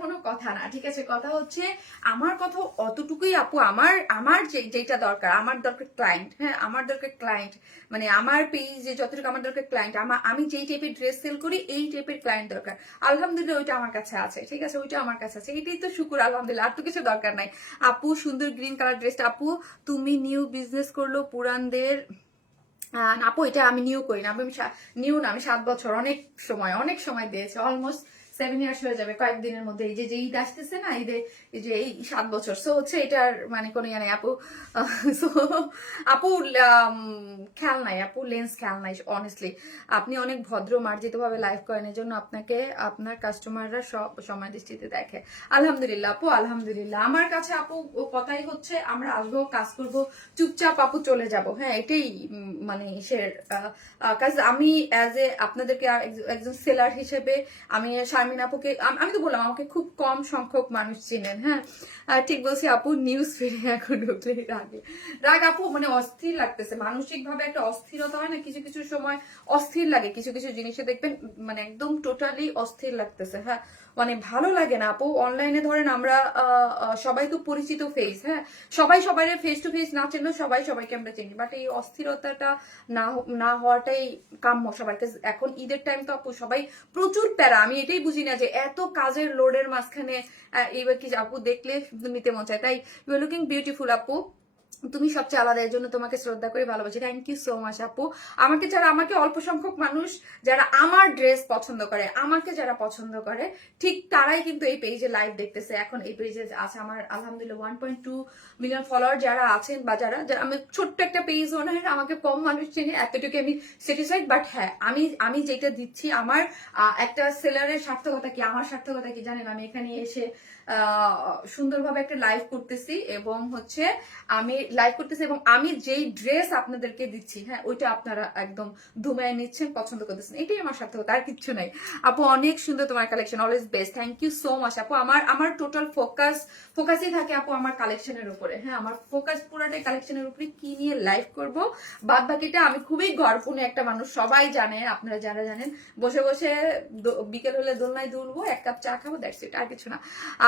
কোনো কথা না, ঠিক আছে। কথা হচ্ছে আমার কথা অতটুকুই আপু, আমার যেটা দরকার, আমার দরকার ক্লায়েন্ট। হ্যাঁ, আমার দরকার ক্লায়েন্ট, মানে আমার পেজে যতটুকু আমার দরকার ক্লায়েন্ট, আমি যেই টাইপের ড্রেস সেল করি এই টাইপের ক্লায়েন্ট দরকার। আলহামদুলিল্লাহ ওইটা আমার কাছে আছে, ঠিক আছে, ওইটা আমার কাছে আছে, এটাই তো শুকুর আলহামদুলিল্লাহ, আর তো কিছু দরকার নাই। আপু সুন্দর গ্রিন কালার ড্রেসটা আপু, তুমি নিউ বিজনেস করলো পুরানদের, আপু এটা আমি নিউ করি না, নিউ না, আমি 7 বছর অনেক সময় দিয়েছি, অলমোস্ট 7 ইয়ার্স হয়ে যাবে কয়েকদিনের মধ্যে। এই যে ঈদ আসতেছে না, ঈদে এই যে এই 7 বছর। সো হচ্ছে এটার মানে কোনো ইয়ে নাই আপু। সো আপু খেয়াল নাই আপু, লেন্স খেয়াল নাই অনেস্টলি। আপনি অনেক ভদ্র মার্জিত ভাবে লাইভ করেন, এর জন্য আপনাকে আপনার কাস্টমাররা সব সময় দৃষ্টিতে দেখে। আলহামদুলিল্লাহ আপু, আলহামদুলিল্লাহ। আমার কাছে আপু কথাই হচ্ছে আমরা আসবো, কাজ করব, চুপচাপ আপু চলে যাব। হ্যাঁ, এটাই মানে কাজ। আমি অ্যাজ এ আপনাদেরকে একজন সেলার হিসেবে আমি শারমিন আপুকে আমি তো বললাম আমাকে খুব কম সংখ্যক মানুষ চিনেন, হ্যাঁ ঠিক বলছি আপু। নিউজ ফিরে এখন ঢুকলে রাগ আপু, মানে অস্থির লাগতেছে, মানসিক ভাবে একটা অস্থিরতা হয় না, কিছু কিছু সময় অস্থির লাগে, কিছু কিছু জিনিসে দেখবেন মানে একদম টোটালি অস্থির লাগতেছে, হ্যাঁ মানে ভালো লাগে না আপু। অনলাইনে ধরেন আমরা সবাই তো পরিচিত ফেস, হ্যাঁ সবাই সবাই ফেস টু ফেস না চিনলেও সবাই সবাইকে আমরা চিনি, বাট এই অস্থিরতাটা না না হওয়াটাই কাম্য সবাইকে। এখন ঈদের টাইম তো আপু সবাই প্রচুর প্যারা, আমি এটাই বুঝি না যে এত কাজের লোডের মাঝখানে এইবার কি আপু দেখলে নিতে মন চায়। তাই ইউ আর লুকিং বিউটিফুল আপু, তুমি সবচেয়ে আলাদা, এর জন্য তোমাকে শ্রদ্ধা করে ভালোবাসি। থ্যাংক ইউ সো মাচ আপু। আমাকে যারা, আমাকে অল্প সংখ্যক মানুষ যারা আমার ড্রেস পছন্দ করে, আমাকে যারা পছন্দ করে ঠিক তারাই কিন্তু এই পেজে লাইভ দেখতেছে। এখন এই পেজে আছে আমার আলহামদুলিল্লাহ 1.2 মিলিয়ন ফলোয়ার যারা আছেন, বা যারা আমি ছোট্ট একটা পেজ ওনার, আমাকে কম মানুষ চিনি, এতটুকু আমি স্যাটিসফাইড। বাট হ্যাঁ আমি যেটা দিচ্ছি, আমার একটা সেলারের সার্থকতা কি, আমার সার্থকতা কি জানেন, আমি এখানে এসে সুন্দরভাবে একটা লাইভ করতেছি এবং হচ্ছে আমি লাইভ করতেছি এবং আমি যেই ড্রেস আপনাদেরকে দিচ্ছি, হ্যাঁ ওইটা আপনারা একদম ধুমায় নিচ্ছেন, পছন্দ করতেছেন, এটাই আমার সার্থকতা, আর কিচ্ছু নাই আপু। অনেক সুন্দর তোমার collection, always best. Thank you so much আপু। আমার টোটাল ফোকাসই থাকে আপু আমার কালেকশনের উপরে, হ্যাঁ আমার ফোকাস পুরাটাই কালেকশনের উপরে, কি নিয়ে লাইভ করব বাদ বাকিটা। আমি খুবই গর্বপূর্ণ একটা মানুষ, সবাই জানেন, আপনারা যারা জানেন, বসে বসে বিকেল হলে দোলনায় দুলবো, এক কাপ চা খাবো, দ্যাটস ইট, আর কিছু না।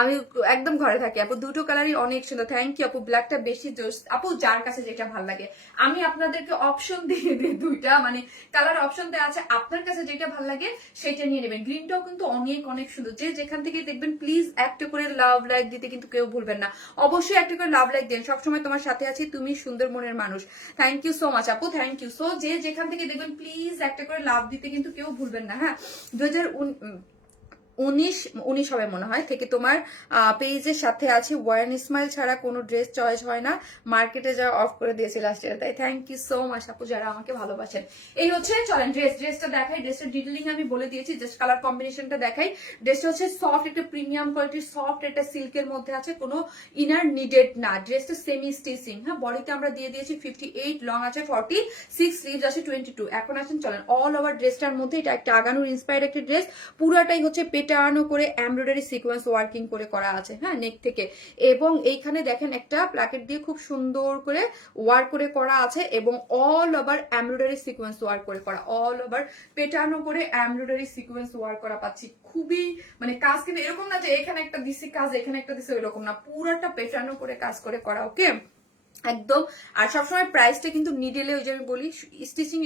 আমি একদম ঘরে থাকি আপু। দুটো কালারই অনেক সুন্দর, থ্যাংক ইউ আপু। ব্ল্যাকটা বেশি জোস আপু, যার কাছে যেটা ভালো লাগে। আমি আপনাদেরকে অপশন দিয়ে দিই দুইটা, মানে কালার অপশন দেওয়া আছে, আপনার কাছে যেটা ভালো লাগে সেটা নিয়ে নেবেন। গ্রিনটাও কিন্তু অনেক অনেক সুন্দর, যে যেখান থেকে দেখবেন প্লিজ একটা করে লাভ লাইক দিতে কিন্তু কেউ ভুলবেন না, অবশ্যই একটা করে লাভ লাইক দেন। সবসময় তোমার সাথে আছি, তুমি সুন্দর মনের মানুষ। থ্যাংক ইউ সো মাচ আপু, থ্যাংক ইউ। সো যে যেখান থেকে দেখবেন প্লিজ একটা করে লাভ দিতে কিন্তু কেউ ভুলবেন না, হ্যাঁ। 2019 হবে মনে হয় থেকে তোমার পেজের সাথে আছে। ওয়ারেন ইসমাইল ছাড়া কোনো ড্রেস চয়েস হয় না, মার্কেটে যা অফ করে দিয়েছে লাস্ট ইয়ার। তাই থ্যাংক ইউ সো মাচ আপু, যারা আমাকে ভালোবাসেন। এই হচ্ছে, চলেন ড্রেসটা দেখাই। ড্রেসটা ডিটেলিং আমি বলে দিয়েছি, জাস্ট কালার কম্বিনেশনটা দেখাই। ড্রেসটা হচ্ছে সফট, একটা প্রিমিয়াম কোয়ালিটির সফট, একটা সিল্কের মধ্যে আছে, কোনো ইনার নিডেড না। ড্রেসটা সেমি স্টিচিং, হ্যাঁ বডিতে আমরা দিয়ে দিয়েছি 58, লং আছে 46, স্লিভস আছে 22। এখন আসেন চলেন অল ওভার ড্রেসটার মধ্যে, এটা একটা আগানোর ইন্সপায়ার্ড একটা ড্রেস, পুরাটাই হচ্ছে পেটানো করে এমব্রয়ডারি সিকোয়েন্স ওয়ার্কিং করে করা আছে, হ্যাঁ নেক থেকে। এবং এইখানে দেখেন একটা প্লাকেট দিয়ে খুব সুন্দর করে ওয়ার্ক করে করা আছে, এবং all over embroidery sequence work করে করা, অল ওভার পেটানো করে এমব্রয়ডারি সিকোয়েন্স ওয়ার্ক করা পাচ্ছি। খুবই মানে কাজ কিন্তু এরকম না যে এখানে একটা দিছি কাজ, এখানে একটা দিছি, এরকম না, পুরাটা পেটানো করে কাজ করে করা, ওকে একদম। আর সবসময় প্রাইসটা কিন্তু নিডেলে, ওই যে আমি বলি স্টিচিং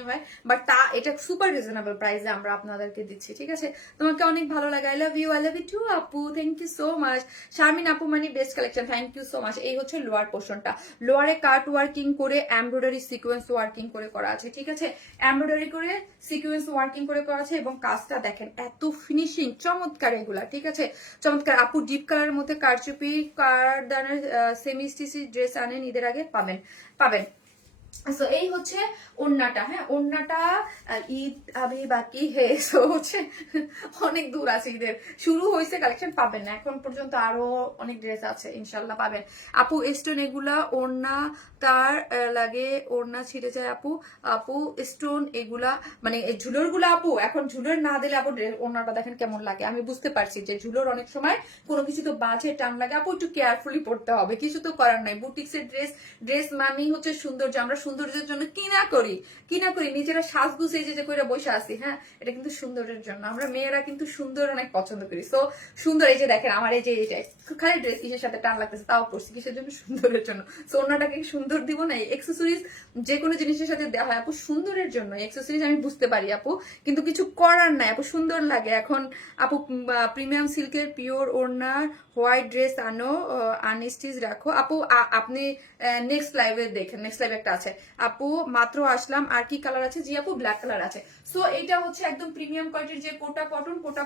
এ হয়, বাট এটা সুপার রিজনেবল প্রাইসে আমরা আপনাদেরকে দিচ্ছি, ঠিক আছে। তোমাকে অনেক ভালো লাগে, আই লাভ ইউ টু আপু, thank you so much. Sharmin আপু মানে best collection, thank you so much. এই হচ্ছে লোয়ার পোর্শনটা, লোয়ারে কাট ওয়ার্কিং করে এমব্রয়ডারি সিকোয়েন্স ওয়ার্কিং করে করা আছে, ঠিক আছে, এমব্রয়ডারি করে সিকোয়েন্স ওয়ার্কিং করে করা আছে, এবং কাজটা দেখেন এত ফিনিশিং, চমৎকার এগুলা, ঠিক আছে চমৎকার। আপু ডিপ কালারের মধ্যে কারচুপি কারদানের সেমি স্টিচি ড্রেস আনেন, ঈদের আগে পাবেন। সো এই হচ্ছে ওড়নাটা, হ্যাঁ ওড়নাটা ঈদ আবি বাকি হে, সো হচ্ছে অনেক দূর আছে, ঈদের শুরু হয়েছে, কালেকশন পাবেন না এখন পর্যন্ত, আরো অনেক ড্রেস আছে ইনশাল্লাহ পাবেন আপু। স্টোন এগুলা ওড়না তার লাগে, ওড়না ছিঁড়ে যায় আপু। আপু স্টোন এগুলা মানে ঝুলোর গুলা আপু, এখন ঝুলোর না দিলে আপু ওড়নাটা দেখেন কেমন লাগে। আমি বুঝতে পারছি যে ঝুলোর অনেক সময় কোনো কিছু তো বাজে টান লাগে আপু, একটু কেয়ারফুলি পড়তে হবে, কিছু তো করার নাই। বুটিক্সের ড্রেস মানেই হচ্ছে সৌন্দর্য, আমরা সৌন্দর্যের জন্য কিনা করি নিজেরা সাজগুজে যে করে বসে আসি, হ্যাঁ এটা কিন্তু সৌন্দর্যের জন্য, আমরা মেয়েরা কিন্তু সুন্দর অনেক পছন্দ করি। সো সুন্দর, এই যে দেখেন আমার এই যে এটা খালি ড্রেস কিসের সাথে টান লাগতেছে, তাও পড়ছি কিসের জন্য, সুন্দরের জন্য। সো ওনাটাকে সুন্দর দিব না, এক্সেসরিজ যে কোনো জিনিসের সাথে দেওয়া হয় আপু সুন্দরের জন্য, এক্সেসরিজ আমি বুঝতে পারি আপু, কিন্তু কিছু করার নাই আপু, সুন্দর লাগে। এখন আপু প্রিমিয়াম সিল্কের পিওর ওড়না হোয়াইট ড্রেস আনো, আনস্টিচ রাখো আপু। আপনি নেক্সট লাইভে দেখেন, নেক্সট লাইভে একটা আছে আপু, মাত্র আসলাম। আর কি কালার আছে? জি আপু ব্ল্যাক কালার আছে। সো এটা হচ্ছে একদম প্রিমিয়াম কোয়ালিটির যে কোটা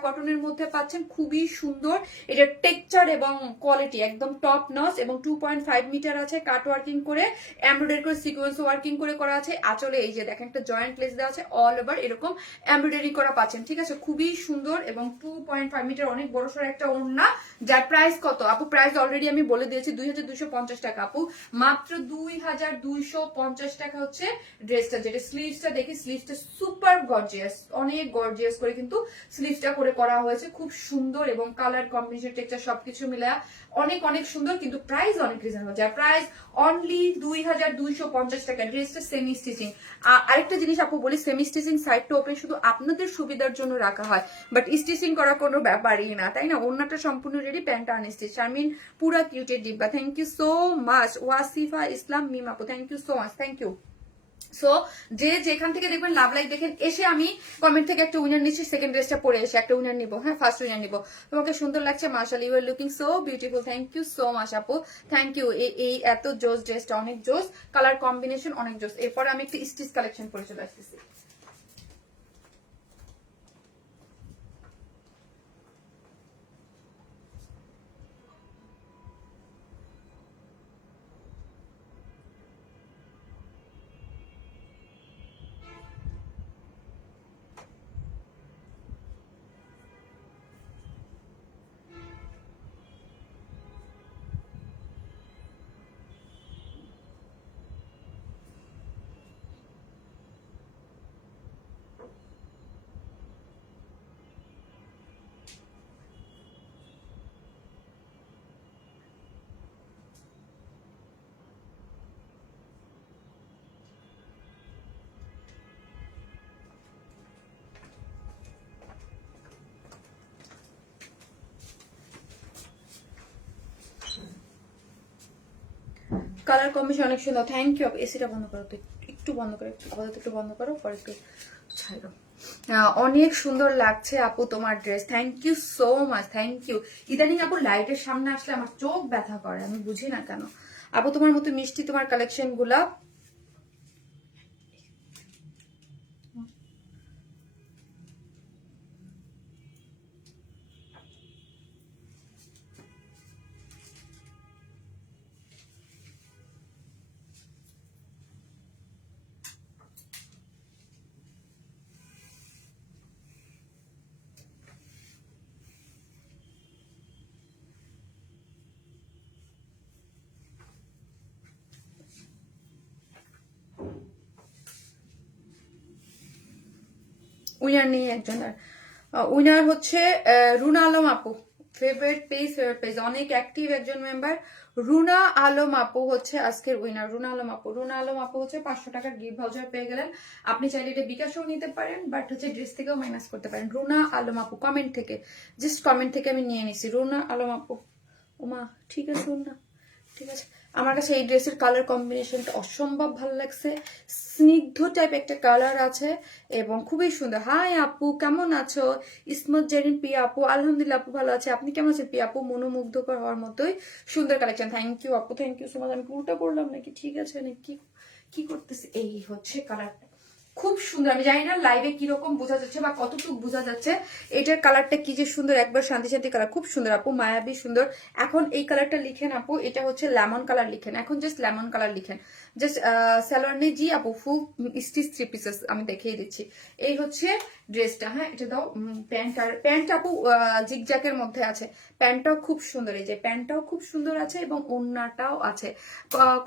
কটনের মধ্যে পাচ্ছেন, খুবই সুন্দর। এটা টেক্সচার এবং কোয়ালিটি একদম টপ নচ, এবং 2.5 মিটার আছে, কাট ওয়ার্কিং করে এমব্রয়ডারি করে সিকোয়েন্স ওয়ার্কিং করে করা আছে। আঁচলে এই যে দেখেন একটা জয়েন্ট প্লেস দেওয়া আছে, অল ওভার এরকম এমব্রয়ডারি করা পাচ্ছেন, ঠিক আছে খুবই সুন্দর। এবং 2.5 মিটার অনেক বড়সড় একটা ওড়না, যার প্রাইস কত আপু? প্রাইস অলরেডি আমি বলে দিয়েছি 2250 টাকা আপু, মাত্র 2250 টাকা হচ্ছে ড্রেসটা। যেটা স্লিভসটা দেখি, স্লিভসটা সুপার গর্জিয়াস, অনেক গর্জিয়াস করে কিন্তু স্লিভসটা করে করা হয়েছে, খুব সুন্দর এবং কালার কম্বিনেশন টেক্সচার সবকিছু মিলা অনেক অনেক সুন্দর, কিন্তু প্রাইস অনেক রিজনেবল। যার প্রাইস অনলি 2250 টাকা। ড্রেসটা সেমি স্টিচিং। আরেকটা জিনিস আপু বলি, সেমি স্টিচিং সাইডটা ওপেন শুধু আপনাদের সুবিধার জন্য রাখা হয়, বাট স্টিচিং করা কোনো ব্যাপারই না, তাই না? ওড়নাটা সম্পূর্ণ রেডি, প্যান্টটা আনস্টিচ। শারমিন পুরা কিউটের ডিব্বা, thank you so much. Wasifa Islam Mim আপু, thank you so much, thank you. So যে যেখান থেকে দেখবেন লাভ লাইক দেখেন, এসে আমি কমেন্ট থেকে একটা উইনার নিচ্ছি, সেকেন্ড ড্রেসটা পরে এসে একটা উইনার নিবো। হ্যাঁ, ফার্স্ট উইনার নিবো। তোমাকে সুন্দর লাগছে মাশাআল্লাহ, you are looking so beautiful, thank you so much আপু, থ্যাংক ইউ। এই এত জোস, ড্রেসটা অনেক জোস, কালার কম্বিনেশন অনেক জোস। এরপরে আমি একটু স্টিচ কালেকশন করে চলে আসতেছি। কালার কম্বিনেশন অনেক সুন্দর, থ্যাংক ইউ। এসিটা বন্ধ করো তো, একটু বন্ধ করো, আপাতত একটু বন্ধ করো, পরে একটু ছাড়ো। অনেক সুন্দর লাগছে আপু তোমার dress, thank you so much, thank you. ইদানিং আপু লাইটের সামনে আসলে আমার চোখ ব্যথা করে, আমি বুঝি না কেন। আপু তোমার মতো মিষ্টি তোমার কালেকশন গুলা। উইনার নেই একজন, আর উইনার হচ্ছে রুনা আলম আপু। ফেভারিট পেজ, অনেক অ্যাক্টিভ একজন মেম্বার। রুনা আলম আপু হচ্ছে আজকের উইনার। রুনা আলম আপু, রুনা আলম আপু হচ্ছে 500 টাকার গিফট ভাউচার পেয়ে গেলেন। আপনি চাইলে এটা বিকাশও নিতে পারেন, বাট হচ্ছে ড্রেস থেকেও মাইনাস করতে পারেন। রুনা আলম আপু কমেন্ট থেকে, জাস্ট কমেন্ট থেকে আমি নিয়ে নিছি। রুনা আলম আপু, ওমা ঠিক আছে রুনা, ঠিক আছে। আমার কাছে এই ড্রেসের কালার কম্বিনেশনটা অসম্ভব ভালো লাগছে, স্নিগ্ধ টাইপ একটা কালার আছে এবং খুবই সুন্দর। হাই আপু, কেমন আছো? ইসমত জেরিন পিয়া আপু, আলহামদুলিল্লাহ আপু ভালো আছে, আপনি কেমন আছেন পিয়া আপু? মনোমুগ্ধকর হওয়ার মতোই সুন্দর কালেকশন, থ্যাংক ইউ আপু, থ্যাংক ইউ সো মাচ। আমি পুরোটা করলাম নাকি ঠিক আছে নাকি কি করতেছি? এই হচ্ছে কালারটা, খুব সুন্দর। আমি জানি না লাইভে কিরকম বোঝা যাচ্ছে বা কতটুকু বোঝা যাচ্ছে। এটার কালারটা কি যে সুন্দর, একবার শান্তি শান্তি কালার, খুব সুন্দর আপু, মায়াবী সুন্দর। এখন এই কালারটা লিখেন আপু, এটা হচ্ছে লেমন কালার লিখেন, এখন জাস্ট লেমন কালার লিখেন, জাস্ট স্যালোয়ার নেই জি আপু, ফুল স্টিচ 3 পিসেস আমি দেখিয়ে দিচ্ছি। এই হচ্ছে ড্রেসটা, হ্যাঁ এটা দাও। প্যান্ট আপু জিগজ্যাকের মধ্যে আছে, প্যান্টটাও খুব সুন্দর, এই যে প্যান্টটাও খুব সুন্দর আছে এবং ওড়নাটাও আছে।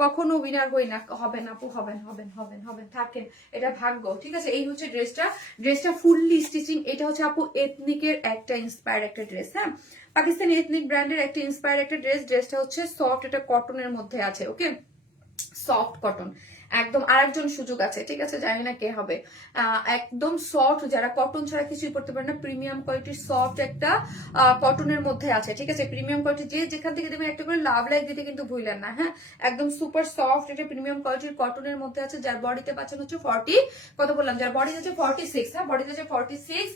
কখনো উইনার হই না, হবেন আপু, হবেন হবেন হবেন হবেন, থাকেন, এটা ভাগ্য, ঠিক আছে। এই হচ্ছে ড্রেসটা, ড্রেসটা ফুললি স্টিচিং। এটা হচ্ছে আপু এথনিকের একটা ইন্সপায়ার্ড একটা ড্রেস, হ্যাঁ পাকিস্তানি এথনিক ব্র্যান্ডের একটা ইন্সপায়ার্ড একটা ড্রেস। ড্রেসটা হচ্ছে সফট, এটা কটনের মধ্যে আছে, ওকে সফট কটন একদম। আরেকজন সুযোগ আছে, ঠিক আছে, জানি না কে হবে। একদম সফট, যারা কটন ছাড়া কিছুই পড়তে পারে না, প্রিমিয়াম কোয়ালিটির সফট একটা কটনের মধ্যে আছে, ঠিক আছে। প্রিমিয়াম কোয়ালিটি যে যেখান থেকে দেবেন একটা করে লাভ লাইক দিতে কিন্তু ভুলেন না, হ্যাঁ একদম সুপার সফট, এটা প্রিমিয়াম কোয়ালিটির কটনের মধ্যে আছে। যার বডিতে পাচ্ছেন হচ্ছে 40, কত বললাম, যার বডি হচ্ছে 46, হ্যাঁ বডিতে হচ্ছে 46,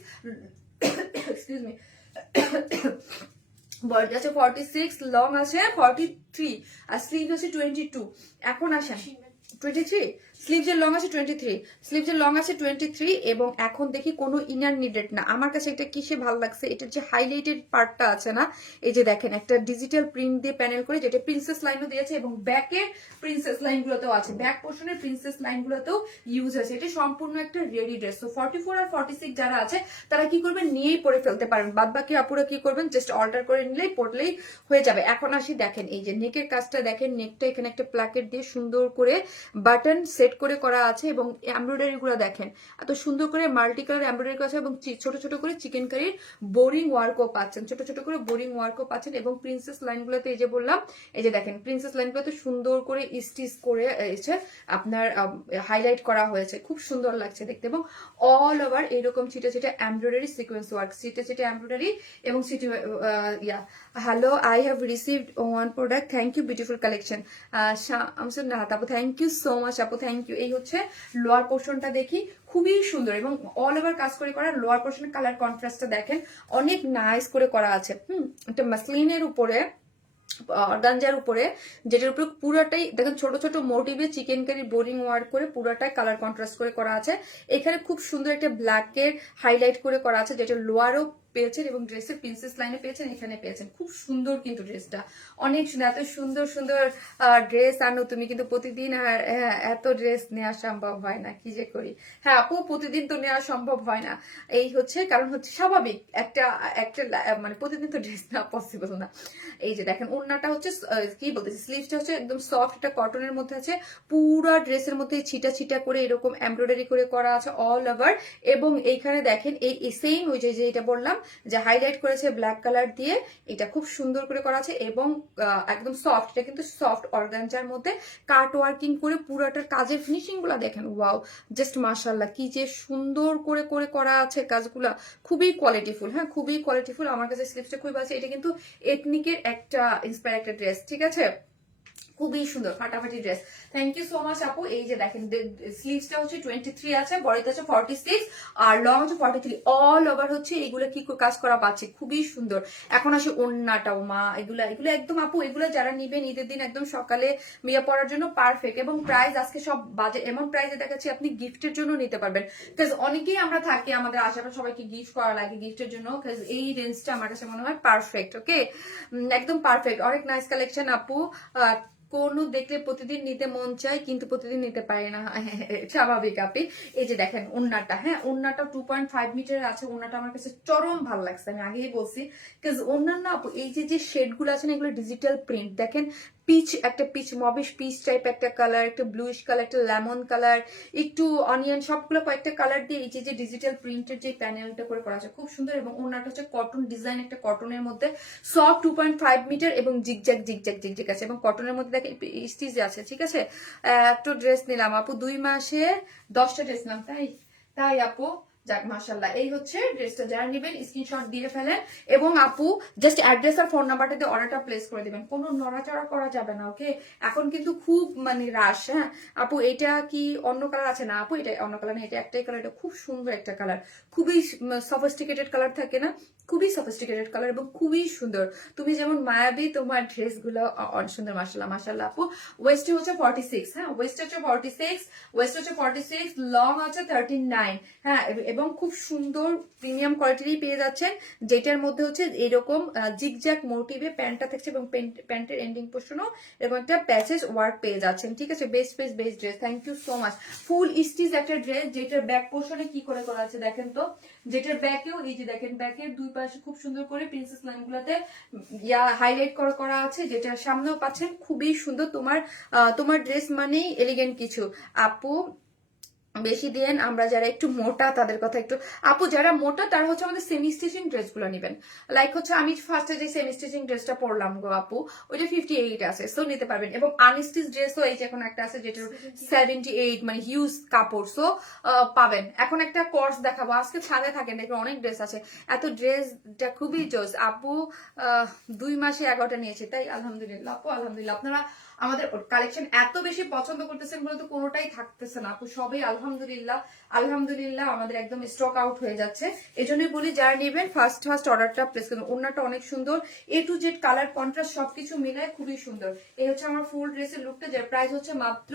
এক্সকিউজ মি, বডি আছে 46, লং আছে 43, আর স্লিভ আছে 22। এখন আসেন 23, স্লিভসের লং আছে 23, স্লিভসের লং আছে 23, এবং এখন দেখি কোনো ইনার নিডেড না। আমার কাছে এটা কিসে ভালো লাগছে, এটার যে হাইলাইটেড পার্টটা আছে না, এই যে দেখেন একটা ডিজিটাল প্রিন্ট দিয়ে প্যানেল করে, যেটা প্রিন্সেস লাইনও দিয়েছে এবং ব্যাকের প্রিন্সেস লাইনগুলোতেও আছে, ব্যাক পোর্শনের প্রিন্সেস লাইনগুলোতেও ইউজ আছে। এটা সম্পূর্ণ একটা রেডি ড্রেস। তো 44 আর 46 যারা আছে তারা কি করবেন, নিয়েই পরে ফেলতে পারেন। বাদ বাকি আপুরা কি করবেন, জাস্ট অল্টার করে নিলেই পরলেই হয়ে যাবে। এখন আসি দেখেন এই যে নেকের কাজটা দেখেন, নেকটা এখানে একটা প্লাকেট দিয়ে সুন্দর করে বাটন সেট করে করা আছে এবং এমব্রয়ডারি গুলো দেখেন এত সুন্দর করে মাল্টি কালার এমব্রয়ডারি করা আছে এবং ছোট ছোট করে চিকেন কারির বোরিং ওয়ার্কও পাচ্ছেন, ছোট ছোট করে বোরিং ওয়ার্কও পাচ্ছেন এবং প্রিন্সেস লাইনগুলোতে এই যে বললাম, এই যে দেখেন প্রিন্সেস লাইনগুলোতে সুন্দর করে স্টিচ করে এসে আপনার হাইলাইট করা হয়েছে, খুব সুন্দর লাগছে দেখতে। এবং অল ওভার এরকম ছিটে ছিটে এমব্রয়ডারি সিকোয়েন্স ওয়ার্ক, ছিটে ছিটে এমব্রয়ডারি এবং hello, I have received one product, thank you, beautiful collection. আপু থ্যাংক ইউ সো মাচ আপু, থ্যাংক ইউ। এই হচ্ছে লোয়ার পোর্শনটা দেখি, খুবই সুন্দর এবং অল ওভার কাজ করে করা। লোয়ার পোর্শনের কালার কন্ট্রাস্টটা দেখেন অনেক নাইস করে করা আছে। একটা মাসলিনের উপরে অর্গানজার উপরে, যেটার উপরে পুরাটাই দেখেন ছোট ছোট মোটিভে চিকেন কারি বোরিং ওয়ার্ক করে পুরাটাই কালার কন্ট্রাস্ট করে করা আছে। এখানে খুব সুন্দর একটা ব্ল্যাকের হাইলাইট করে করা আছে, যেটা লোয়ারও পেয়েছেন এবং ড্রেসের প্রিন্সেস লাইনে পেয়েছেন, এখানে পেয়েছেন। খুব সুন্দর কিন্তু ড্রেসটা, অনেক সুন্দর। এত সুন্দর সুন্দর ড্রেস আনো তুমি, কিন্তু প্রতিদিন আর এত ড্রেস নেওয়া সম্ভব হয় না, কি যে করি। হ্যাঁ আপু, প্রতিদিন তো নেওয়া সম্ভব হয় না, এই হচ্ছে কারণ, হচ্ছে স্বাভাবিক একটা একটা মানে প্রতিদিন তো ড্রেস নেওয়া পসিবল না। এই যে দেখেন ওড়নাটা হচ্ছে কি বলতেছি, স্লিভসটা হচ্ছে একদম সফট, একটা কটনের মধ্যে আছে, পুরো ড্রেসের মধ্যে ছিটা ছিটা করে এরকম এমব্রয়ডারি করে করা আছে অল ওভার। এবং এইখানে দেখেন এই সেম ওই যে এটা বললাম যে হাইলাইট করেছে ব্ল্যাক কালার দিয়ে, এটা খুব সুন্দর করে করা আছে এবং একদম সফট, এটা কিন্তু সফট অর্গানজার মধ্যে কাট ওয়ার্কিং করে পুরোটার কাজের ফিনিশিং গুলা দেখেন, ওয়াও, জাস্ট মাশাআল্লাহ, কি যে সুন্দর করে করে করা আছে কাজগুলা, খুবই কোয়ালিটিফুল। হ্যাঁ খুবই কোয়ালিটিফুল, আমার কাছে স্লিভসটা খুবই ভালো। এটা কিন্তু এথনিকের একটা ইন্সপায়ার একটা ড্রেস, ঠিক আছে, খুবই সুন্দর ফাটাফাটি dress. Thank you so much আপু। এই যে দেখেন স্লিভসটা হচ্ছে 23 আছে, বডিতে আছে 46 আর লং হচ্ছে 43, অল ওভার হচ্ছে এগুলো কি কাজ করা পাচ্ছে, খুবই সুন্দর। এখন আসে ওন্নাটাও, মা এগুলা এগুলো একদম আপু, এগুলো যারা নিবেন ঈদের দিন একদম সকালে মিয়া পড়ার জন্য পারফেক্ট। এবং প্রাইস আজকে সব বাজে এমন প্রাইসে দেখাচ্ছি, আপনি গিফটের জন্য নিতে পারবেন। বিকজ অনেকেই আমরা থাকি, আমাদের আশেপাশে সবাইকে গিফট করা লাগে গিফটের জন্য, এই রেঞ্জটা আমার কাছে মনে হয় পারফেক্ট। ওকে, একদম পারফেক্ট, অনেক নাইস কালেকশন আপু। কোন দেখলে প্রতিদিন নিতে মন চায় কিন্তু প্রতিদিন নিতে পারে না, স্বাভাবিক আপনি। এই যে দেখেন ওন্নাটা, হ্যাঁ ওন্নাটা 2.5 মিটার আছে, ওন্নাটা আমার কাছে চরম ভালো লাগছে, আমি আগেই বলছি। বিকজ ওন্নার না আপু এই যে শেড গুলো আছে না, এগুলো ডিজিটাল প্রিন্ট, দেখেন পিচ, একটা পিচ মবিশ পিচ টাইপ একটা কালার, একটা ব্লুইশ কালার, একটা লেমন কালার, একটু অনিয়ন, সবগুলো কয়েকটা কালার দিয়ে এই যে ডিজিটাল প্রিন্টের যে প্যানেলটা করে করা আছে, খুব সুন্দর। এবং ওনাটা হচ্ছে কটন ডিজাইন, একটা কটনের মধ্যে সফট 2.5 মিটার এবং জিগজ্যাগ জিগজ্যাগ জিগজ্যাগ আছে এবং কটনের মধ্যে দেখেন স্টিচ আছে, ঠিক আছে। একটু ড্রেস নিলাম আপু, 2 মাসে 10টা ড্রেস নিলাম, তাই তাই আপু, যাক মাশাআল্লাহ। এই হচ্ছে ড্রেসটা, যারা নেবেন স্ক্রিনশট দিয়ে ফেলেন এবং আপু জাস্ট অ্যাড্রেস আর ফোন নাম্বারটা দিয়ে অর্ডারটা প্লেস করে দিবেন, কোনো নড়াচড়া করা যাবে না। ওকে, এখন কিন্তু খুব মানে রাশ। হ্যাঁ আপু, এটা কি অন্য কালার আছে? না আপু, এটা অন্য কালার না, এটা একটাই কালার, এটা খুব সুন্দর একটা কালার, খুবই সফিস্টিকেটেড কালার থাকে না, খুবই সফিস্টিকেটেড কালার এবং খুবই সুন্দর। তুমি যেমন মায়াবী, তোমার ড্রেসগুলো অনেক সুন্দর, মাশাআল্লাহ মাশাআল্লাহ আপু। ওয়েস্ট হচ্ছে 46, হ্যাঁ ওয়েস্ট হচ্ছে 46, ওয়েস্ট হচ্ছে 46, লং হচ্ছে 39। হ্যাঁ এবং খুব সুন্দর প্রিমিয়াম কোয়ালিটিরই পেয়ে যাচ্ছেন, যেটার মধ্যে হচ্ছে এরকম জিগজ্যাগ মোটিভে প্যান্টটা থাকছে এবং প্যান্টের এন্ডিং পোর্শনও এরকম একটা প্যাচেস ওয়ার্ক পেয়ে যাচ্ছেন, ঠিক আছে। Best best best dress, thank you so much. Full stitch একটা ড্রেস, যেটার ব্যাক পোর্শনে কি করে করা আছে দেখেন তো, যেটার ব্যাকেও এই যে দেখেন ব্যাকের দুই পাশে খুব সুন্দর করে প্রিন্সেস লাইন গুলাতে হাইলাইট করা আছে, যেটা সামনেও পাচ্ছেন, খুবই সুন্দর। তোমার ড্রেস মানেই এলিগেন্ট কিছু আপু, বেশি দেন। আমরা যারা একটু মোটা তাদের কথা একটু, আপু যারা মোটা তারা হচ্ছে আমাদের সেমি স্টিচিং ড্রেস গুলো নিবেন। লাইক হচ্ছে আমি ফার্স্টে যে সেমি স্টিচিং ড্রেসটা পরলাম গো আপু, ওইটা 58 আছে, সো নিতে পারবেন। এবং আনস্টিচ ড্রেসও এই যে এখন একটা আছে যেটার 78, মানে হিউজ কাপড়, সো পাবেন। এখন একটা কোর্স দেখাবো, আজকে ছাদে থাকেন, দেখবেন অনেক ড্রেস আছে, এত ড্রেসটা খুবই জোস আপু। 2 মাসে 11টা নিয়েছে, তাই আলহামদুলিল্লাহ আপু, আলহামদুলিল্লাহ। আপনারা আমাদের কালেকশন এত বেশি পছন্দ করতেছেন বলে তো কোনোটাই থাকতেছে না আপু, সবই আলহামদুলিল্লাহ আলহামদুলিল্লাহ আমাদের একদম স্টক আউট হয়ে যাচ্ছে। এজন্যই বলি যারা নেবেন ফার্স্ট অর্ডারটা প্লেস করুন। ওড়নাটা অনেক সুন্দর, এ টু জেড কালার কন্ট্রাস্ট সবকিছু মিলায় খুবই সুন্দর। এই হচ্ছে আমার ফুল ড্রেসের লুকটা, যার প্রাইস হচ্ছে মাত্র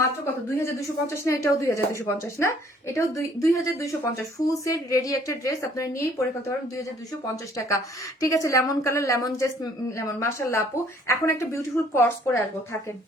মাত্র কত, 2250 না, এটাও 2250 না, এটাও 2250। ফুল সেট রেডি একটা ড্রেস আপনারা নিয়েই পরে ফেলতে পারেন 2250 টাকা, ঠিক আছে। Lemon colour, lemon just lemon, মাশাআল্লাহ আপু। এখন একটা বিউটিফুল কর্স করে আসবো, থাকেন।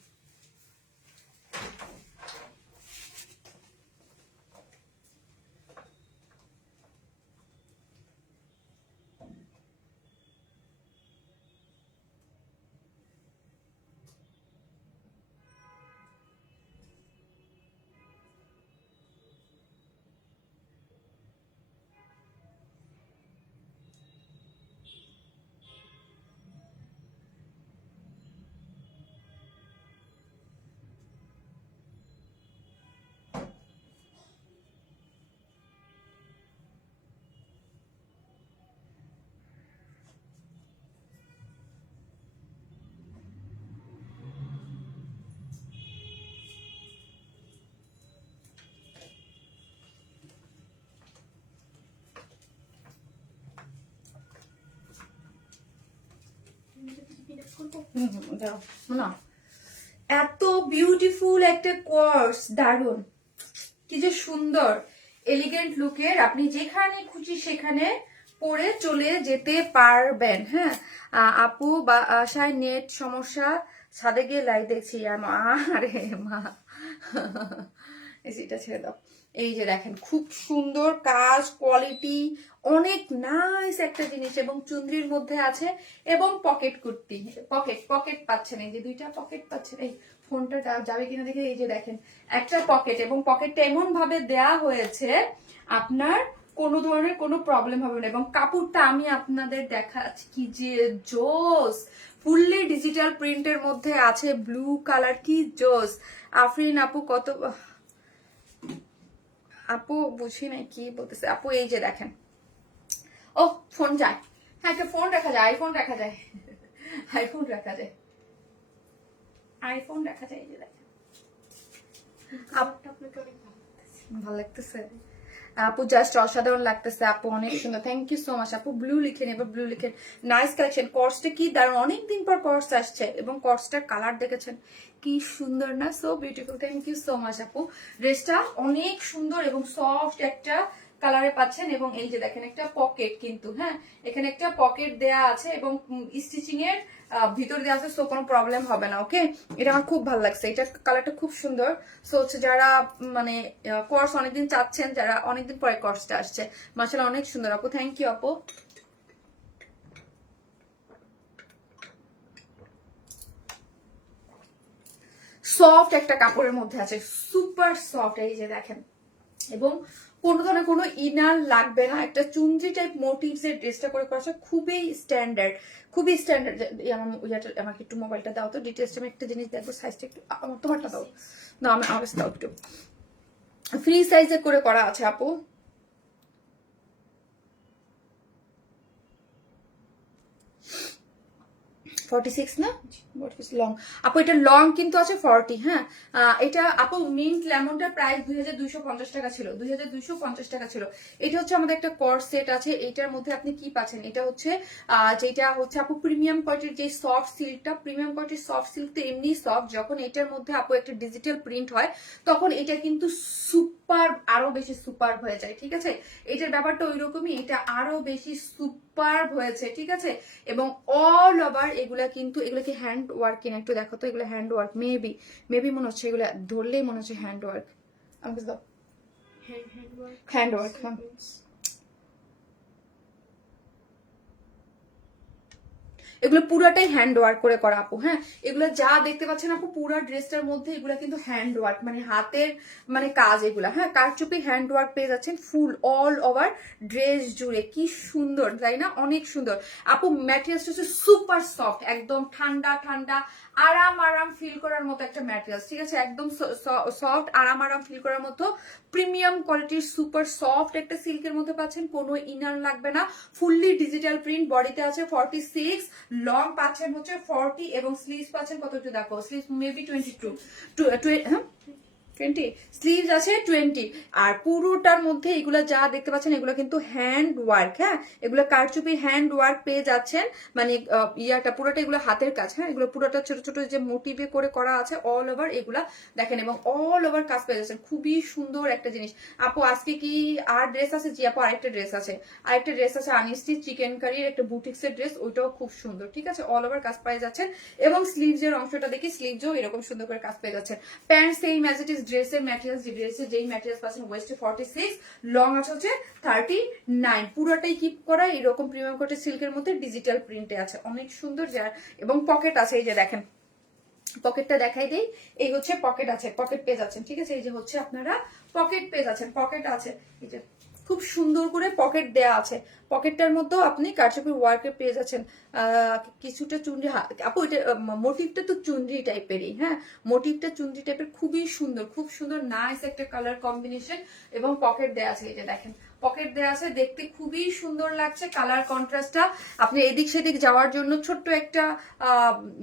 দাও না, এত বিউটিফুল একটা কোর্স, দারুন, কি যে সুন্দর এলিগেন্ট লুকের, আপনি যেখানে খুশি সেখানে পরে চলে যেতে পারবেন। হ্যাঁ আপু বাসায় নেট সমস্যা, ছাদে গিয়ে লাইভ দেখছি। আরে মা এটা ছেড়ে দাও। এই যে দেখেন খুব সুন্দর কাজ, কোয়ালিটি অনেক নাইস একটা জিনিস, এবং চুনরির মধ্যে আছে, এবং পকেট কুর্তি, পকেট পাচ্ছেন, এই যে দুইটা পকেট পাচ্ছেন। এই ফোনটা যাবে কিনা দেখে, এই যে দেখেন একটা পকেট, এবং পকেটটা এমন ভাবে দেয়া হয়েছে আপনার কোনো ধরনের কোনো প্রবলেম হবে না। এবং কাপড়টা আমি আপনাদের দেখাচ্ছি, কি যে জোস, ফুললি ডিজিটাল প্রিন্টের মধ্যে আছে, ব্লু কালার, কি জোস। আফরিন আপু কত, আপু বুঝি নাই কি বলতেছে আপু। এই যে দেখেন, ও ফোন যায়, হ্যাঁ একটা ফোন রাখা যায়, আইফোন রাখা যায়, আইফোন রাখা যায়, আইফোন রাখা যায়। এই যে দেখেন ভালো লাগতেছে আপু, জাস্ট অসাধারণ লাগতেছে আপু, অনেক সুন্দর, থ্যাংক ইউ সো মাচ আপু। ব্লু লিখেন, এবার ব্লু লিখেন, নাইস কালেকশন। কর্সটা কি দারুণ, অনেকদিন পর কর্স আসছে, এবং কর্সটার কালার দেখেছেন কি সুন্দর না, so beautiful, thank you so much আপু। ড্রেসটা অনেক সুন্দর এবং সফট একটা কালারে পাচ্ছেন, এবং এই যে দেখেন একটা পকেট কিন্তু, হ্যাঁ এখানে একটা পকেট দেয়া আছে, এবং স্টিচিং এর ভিতর দেওয়া আছে, সো কোনো প্রবলেম হবে না। ওকে, এটা আমার খুব ভালো লাগছে, এটা কালারটা খুব সুন্দর। সো হচ্ছে যারা মানে কোর্স অনেকদিন চাচ্ছেন, যারা অনেকদিন পরে কোর্সটা আসছে, মাশাআল্লাহ অনেক সুন্দর আপু, থ্যাংক ইউ আপু। সফট একটা কাপড়ের মধ্যে আছে, সুপার সফট, এই যে দেখেন, এবং কোনো ধরনের কোনো ইনার লাগবে না, একটা চুনরি টাইপ মোটিভস এর ড্রেসটা করে করা আছে, খুবই স্ট্যান্ডার্ড, খুবই স্ট্যান্ডার্ড। আমাকে একটু মোবাইলটা দাও তো, ডিটেলস আমি একটা জিনিস দেখবো, সাইজটা একটু, তোমারটা দাও না, আমার দাও একটু, ফ্রি সাইজে করে করা আছে আপু। না লং আপু, এটা লং কিন্তু আছে 40। হ্যাঁ এটা আপু মিন্ট লেমনটার প্রাইস 2250 টাকা ছিল, 2250 টাকা ছিল। এটা হচ্ছে আমাদের একটা কর্স সেট আছে, এইটার মধ্যে আপনি কি পাচ্ছেন, এটা হচ্ছে যেটা হচ্ছে আপু প্রিমিয়াম কোয়ালিটির যে সফট সিল্কটা, প্রিমিয়াম কোয়ালিটির সফট সিল্ক তো এমনি সফট, যখন এটার মধ্যে আপু একটা ডিজিটাল প্রিন্ট হয় তখন এটা কিন্তু সুপার, আরো বেশি সুপার হয়ে যায়। ঠিক আছে, এটার ব্যাপারটা ওই রকমই, এটা আরো বেশি সুপার হয়েছে। ঠিক আছে, এবং অল ওভার এগুলা কিন্তু, এগুলো কি হ্যান্ড ওয়ার্ক কিনা একটু দেখো তো, এগুলো হ্যান্ড ওয়ার্ক, মেবি মনে হচ্ছে, এগুলো ধরলেই মনে হচ্ছে হ্যান্ড ওয়ার্ক। আমাকে দাও হ্যান্ড ওয়ার্ক। হ্যাঁ এগুলো পুরাটাই হ্যান্ড ওয়ার্ক করে করা আপু। হ্যাঁ এগুলো যা দেখতে পাচ্ছেন আপু, পুরা ড্রেসটার মধ্যে এগুলো কিন্তু হ্যান্ড ওয়ার্ক, মানে হাতের মানে কাজ এগুলা। হ্যাঁ কারচুপি হ্যান্ড ওয়ার্ক পেয়ে যাচ্ছেন ফুল অল ওভার ড্রেস জুড়ে, কি সুন্দর তাই না, অনেক সুন্দর আপু। ম্যাটেরিয়ালসটা হচ্ছে সুপার সফট, একদম ঠান্ডা ঠান্ডা আরাম ফিল করার মতো একটা ম্যাটেরিয়ালস। ঠিক আছে, একদম সফট আরাম ফিল করার মতো প্রিমিয়াম কোয়ালিটির সুপার সফট একটা সিল্কের মধ্যে পাচ্ছেন, কোনো ইনার লাগবে না, ফুললি ডিজিটাল প্রিন্ট, বডিতে আছে 46, লং পাচ্ছেন হচ্ছে 40, এবং স্লিভস পাচ্ছেন কত একটু দেখো, স্লিভস মেবি 22, হ্যাঁ 20 স্লিভস আছে 20। আর পুরোটার মধ্যে এগুলা যা দেখতে পাচ্ছেন এগুলো কিন্তু হ্যান্ড ওয়ার্ক। হ্যাঁ এগুলো কারচুপি হ্যান্ড ওয়ার্ক পেয়ে যাচ্ছেন, মানে ইয়াটা পুরোটা এগুলো হাতের কাজ। হ্যাঁ এগুলো পুরোটা ছোট ছোট যে মোটিভে করে করা আছে অল ওভার এগুলা দেখেন, এবং অল ওভার কাজ পেয়ে যাচ্ছেন, খুবই সুন্দর একটা জিনিস আপু। আজকে কি আর ড্রেস আছে? জি আপু আরেকটা ড্রেস আছে, আনিস্টি চিকেন কারির একটা বুটিক্স এর ড্রেস, ওইটাও খুব সুন্দর। ঠিক আছে, অল ওভার কাজ পেয়ে যাচ্ছেন, এবং স্লিভস এর অংশটা দেখি, স্লিভসও এরকম সুন্দর করে কাজ পেয়ে যাচ্ছেন। Pant same as it is, ড্রেসের ম্যাটেরিয়ালস, যে ড্রেসের যেই ম্যাটেরিয়ালস পাচ্ছেন, ওয়েস্টে 46, লং আছে হচ্ছে 39, পুরোটাই কিপ করা এরকম প্রিমিয়াম কোটের সিল্কের মধ্যে ডিজিটাল প্রিন্টে আছে, অনেক সুন্দর। এবং পকেট আছে, এই যে দেখেন পকেটটা দেখাই দেই, এই হচ্ছে পকেট আছে, পকেট পেয়ে যাচ্ছেন। ঠিক আছে, এই যে হচ্ছে আপনারা পকেট পেয়ে যাচ্ছেন, পকেট আছে, এই যে খুব সুন্দর করে পকেট দেয়া আছে, পকেটটার মধ্যেও আপনি কারচুপি ওয়ার্কে পেয়ে যাচ্ছেন কিছুটা চুনরি। আপু এটা মোটিভটা তো চুনরি টাইপেরই, হ্যাঁ মোটিভটা চুনরি টাইপের, খুবই সুন্দর, খুব সুন্দর নাইস একটা কালার কম্বিনেশন, এবং পকেট দেয়া আছে, এই যে দেখেন পকেট দেওয়া আছে, দেখতে খুবই সুন্দর লাগছে। কালার কন্ট্রাস্টটা আপনি এদিক সেদিক যাওয়ার জন্য ছোট্ট একটা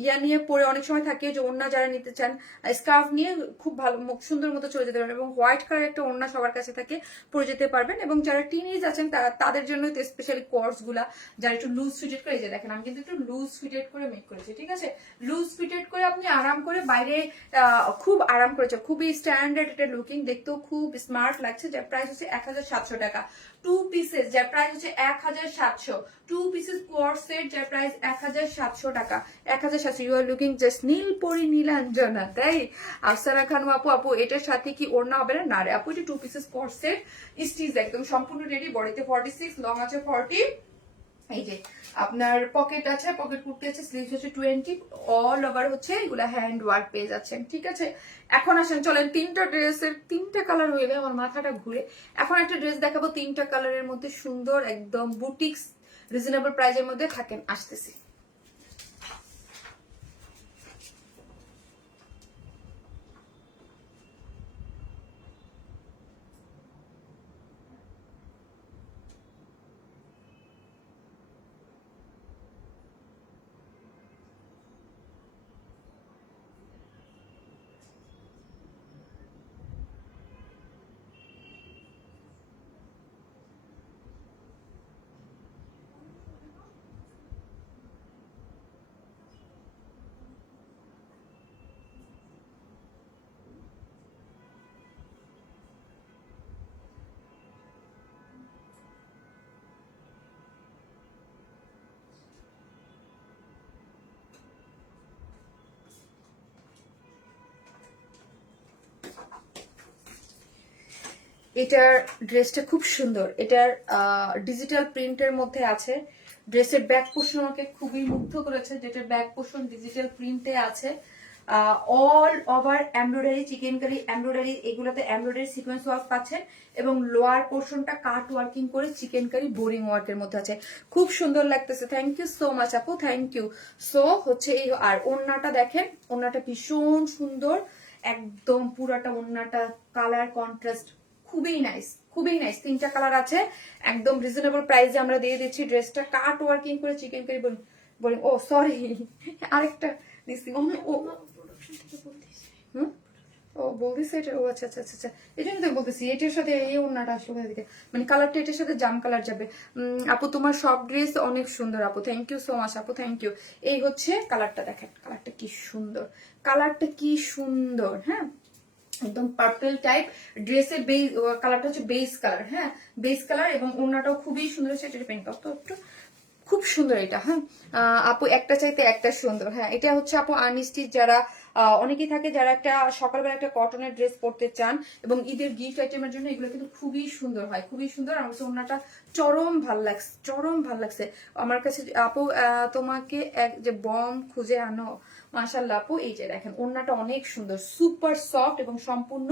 ইয়া নিয়ে পরে অনেক সময় থাকে যে ওড়না যারা নিতে চান স্কার্ফ নিয়ে খুব ভালো সুন্দর মতো চলে যেতে পারবেন, এবং হোয়াইট কালার একটা ওড়না সবার কাছে থাকে, পরে যেতে পারবেন। এবং যারা টিনেজ আছেন তাদের জন্য স্পেশালি কোর্স গুলা যারা একটু লুজ ফিটেড করে, যে দেখেন আমি কিন্তু একটু লুজ ফিটেড করে মেক করেছি, ঠিক আছে? লুজ ফিটেড করে আপনি আরাম করে বাইরে খুব আরাম করেছে, খুবই স্ট্যান্ডার্ড এটা লুকিং, দেখতেও খুব স্মার্ট লাগছে। যার প্রাইস হচ্ছে 1700 টাকা। 2 পিসেস যার প্রাইস হচ্ছে 1700। 2 পিসেস কোয়ার সেট যার প্রাইস 1700 টাকা। 1700। ইউ আর লুকিং জাস্ট নীল পরি নীলাঞ্জনা, তাই? আফসানা খানম আপু, আপু এটার সাথে কি ওড়না হবে না? না রে আপু, এটা 2 পিসেস কোয়ার সেট, স্টিচ একদম সম্পূর্ণ রেডি। বডিতে 46, লং আছে 40। এই যে আপনার পকেট আছে, পকেট কুর্তি আছে, স্লিভস হচ্ছে 20, অল ওভার হচ্ছে এগুলা হ্যান্ড ওয়ার্ক পেয়ে যাচ্ছেন, ঠিক আছে? এখন আসেন, চলেন তিনটা ড্রেসের 3টা কালার হয়ে গেলে আমার মাথাটা ঘুরে। এখন একটা ড্রেস দেখাবো 3টা কালারের মধ্যে সুন্দর, একদম বুটিক্স রিজনেবল প্রাইসের মধ্যে। থাকেন, আসতেছি। এটার ড্রেসটা খুব সুন্দর, এটার ডিজিটাল প্রিন্টের মধ্যে আছে। ড্রেসের ব্যাক পোর্শন আমাকে খুবই মুগ্ধ করেছে, যেটার ব্যাক পোর্শন ডিজিটাল প্রিন্টে আছে। অল ওভার এমব্রয়ডারি, চিকেনকারি এমব্রয়ডারি, এগুলোতে এমব্রয়ডারি সিকোয়েন্স ওয়ার্ক পাচ্ছেন, এবং লোয়ার পোর্শনটা কাট ওয়ার্কিং করে চিকেনকারি বোরিং ওয়ার্কের মধ্যে আছে। খুব সুন্দর লাগতেছে। থ্যাংক ইউ সো মাচ আপু, থ্যাংক ইউ। সো হচ্ছে এই, আর ওড়নাটা দেখেন, ওড়নাটা ভীষণ সুন্দর, একদম পুরাটা ওড়নাটা কালার কন্ট্রাস্ট খুবই নাইস, খুবই নাইস। 3টা কালার আছে, একদম রিজনেবল প্রাইসে আমরা দিয়ে দিচ্ছি। ড্রেসটা কাট ওয়ার্কিং করে চিকেনকারি বোরিং, ও সরি আরেকটা দিচ্ছি, ও ও বলতেছে এটা, ও আচ্ছা আচ্ছা আচ্ছা, এই জন্য তো বলতেছি এটার সাথে এই ওড়নাটা আসলে দিকে, মানে কালারটা এটার সাথে জাম কালার যাবে। আপু তোমার সব ড্রেস অনেক সুন্দর আপু, থ্যাংক ইউ সো মাচ আপু, থ্যাংক ইউ। এই হচ্ছে কালারটা, দেখেন কালারটা কি সুন্দর, কালারটা কি সুন্দর, হ্যাঁ একদম পার্পল টাইপ। ড্রেসের বেস কালারটা হচ্ছে বেস কালার, হ্যাঁ বেস কালার, এবং ওড়নাটাও খুবই সুন্দর হচ্ছে। এটা পেন তো একটু খুব সুন্দর এটা, হ্যাঁ আপু একটা চাইতে একটা সুন্দর। হ্যাঁ এটা হচ্ছে আপু আনস্টিচ, যারা অনেকেই থাকে যারা একটা সকালবেলা একটা কটনের ড্রেস পরতে চান এবং ঈদের গিফট আইটেমের জন্য, এগুলো কিন্তু খুবই সুন্দর হয়, খুবই সুন্দর। আমার কাছে ওড়নাটা চরম ভাল লাগছে, চরম ভাল লাগছে আমার কাছে। আপু তোমাকে এক যে বম খুঁজে আনো, মাশাআল্লাহ আপু। এই যে দেখেন ওড়নাটা অনেক সুন্দর, সুপার সফট এবং সম্পূর্ণ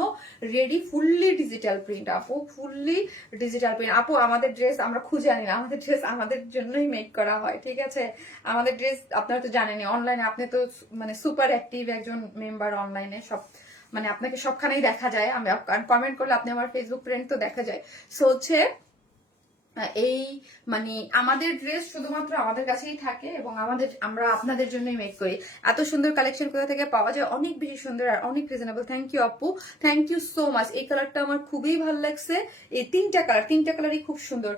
রেডি, ফুললি ডিজিটাল প্রিন্ট আপু, ফুললি ডিজিটাল প্রিন্ট আপু। আমাদের ড্রেস আমরা খুঁজে আনি না, আমাদের ড্রেস আমাদের জন্যই মেক করা হয়, ঠিক আছে? আমাদের ড্রেস আপনারা তো জানেনই, অনলাইনে আপনি তো মানে সুপার অ্যাক্টিভ একজন মেম্বার অনলাইনে, সব মানে আপনাকে সবখানেই দেখা যায়, আমি কমেন্ট করলে আপনি আমার ফেসবুক ফ্রেন্ড তো দেখা যায়। সো হচ্ছে এই মানে আমাদের ড্রেস শুধুমাত্র আমাদের কাছেই থাকে, এবং আমরা আপনাদের জন্যই মেক করি। এত সুন্দর কালেকশন কোথা থেকে পাওয়া যায়, অনেক বেশি সুন্দর আর অনেক রিজনেবল। থ্যাংক ইউ আপু, থ্যাংক ইউ সো মাচ। এই কালারটা আমার খুবই ভালো লাগছে। এই 3টা কালারই খুব সুন্দর।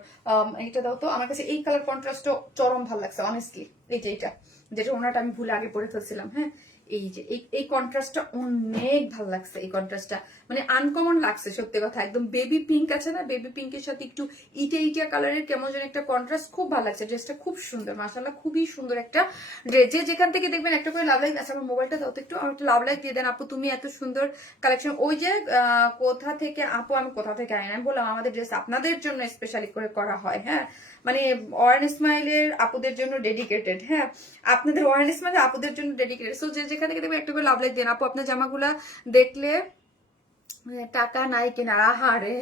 এটা দাও তো আমার কাছে, এই কালার কন্ট্রাস্টও চরম ভালো লাগছে অনেস্টলি। এইটা যেটা ওনাটা আমি ভুলে আগে পরে ফেলছিলাম, হ্যাঁ এই যে এই কন্ট্রাস্টটা অনেক ভালো লাগছে। এই কন্ট্রাস্টটা মানে আনকমন লাগছে, সত্যি কথা। একদম বেবি পিঙ্ক আছে না, বেবি পিঙ্কের সাথে একটু ইটিয়া কালারের কেমন যেন একটা কন্ট্রাস্ট, খুব ভালো লাগছে। ড্রেসটা খুব সুন্দর, মাশাআল্লাহ খুবই সুন্দর একটা ড্রেস। যেখান থেকে দেখবেন একটা করে লাভ লাইক আছে। আমার মোবাইলটা দাও তো একটু, আমার একটা লাভ লাইক দিয়ে দেন আপু। তুমি এত সুন্দর কালেকশন, ওই যে কোথা থেকে আপু, আমি কোথা থেকে আনি না, আমি বললাম আমাদের ড্রেস আপনাদের জন্য স্পেশালি করে করা হয়, হ্যাঁ মানে ওয়ান স্মাইলের আপুদের জন্য ডেডিকেটেড, হ্যাঁ আপনাদের ওয়ান স্মাইল আপুদের জন্য ডেডিকেটেড। সো যেখান থেকে দেখবেন একটা করে লাভ লাইক দেন আপু। আপনার জামাগুলা দেখলে টাকা নাই কেনার, আহারে।